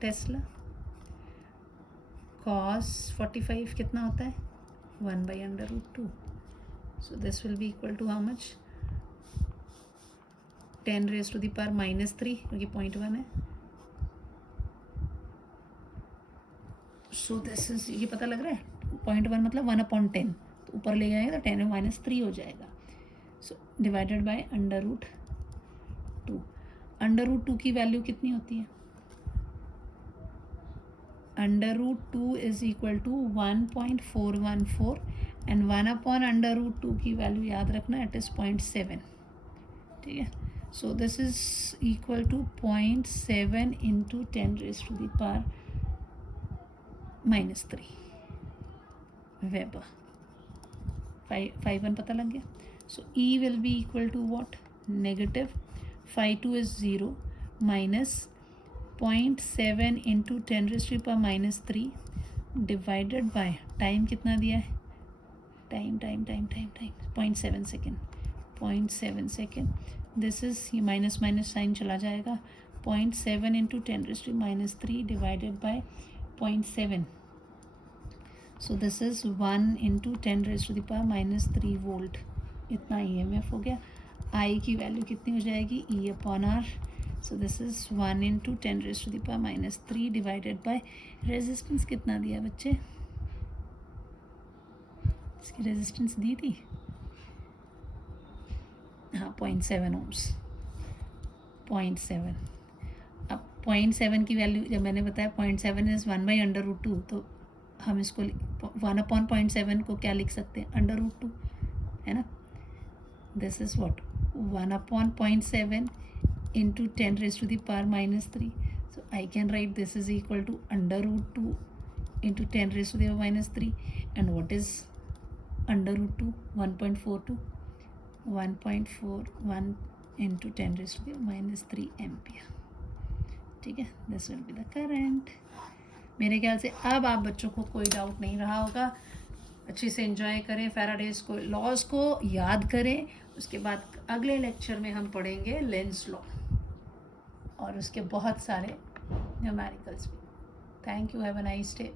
टेस्ला, cos 45 कितना होता है 1/√2, so this will be equal to how much 10⁻⁻3 क्योंकि 0.1 है सो दिस इज, ये पता लग रहा है 0.1 मतलब 1/10, तो ऊपर ले जाएगा तो 10⁻³ हो जाएगा. So divided by √2. √2 की वैल्यू कितनी होती है? √2 इज इक्वल टू 1.414 एंड 1/√2 की वैल्यू याद रखना, इट इज़ 0.7. ठीक है. So this is equal to 0.7 into 10⁻³ -3 weber. 5 पता लग गया. सो E will be equal to what? Negative 5/2 is 0 minus 0.7 into 10⁻³ divided by time कितना दिया है? Time 0.7 second. 0.7 second. This is, ये माइनस माइनस साइन चला जाएगा. 0.7 into 10⁻³ divided by 0.7. So this is 1 into 10⁻³ volt. इतना EMF हो गया. I की वैल्यू कितनी हो जाएगी? E/R. So this is 1 into 10⁻³ divided by resistance कितना दिया बच्चे? इसकी रेजिस्टेंस दी थी, हाँ 0.7 ohms. 0.7. अब 0.7 की वैल्यू जब मैंने बताया 0.7 इज 1/√2, तो हम इसको 1/0.7 को क्या लिख सकते हैं? √2, है ना. This is what? 1/0.7 into 10⁻³ so I can write this is equal to √2 into 10⁻³ and what is √2? 1.42. 1.41 into 10⁻³ ampere. ठीक है. This will be the current. मेरे ख्याल से अब आप बच्चों को कोई डाउट नहीं रहा होगा. अच्छे से एंजॉय करें, फैराडेज को लॉज को याद करें. उसके बाद अगले लेक्चर में हम पढ़ेंगे लेंस लॉ और उसके बहुत सारे न्यूमेरिकल्स भी. Thank you. Have a nice day.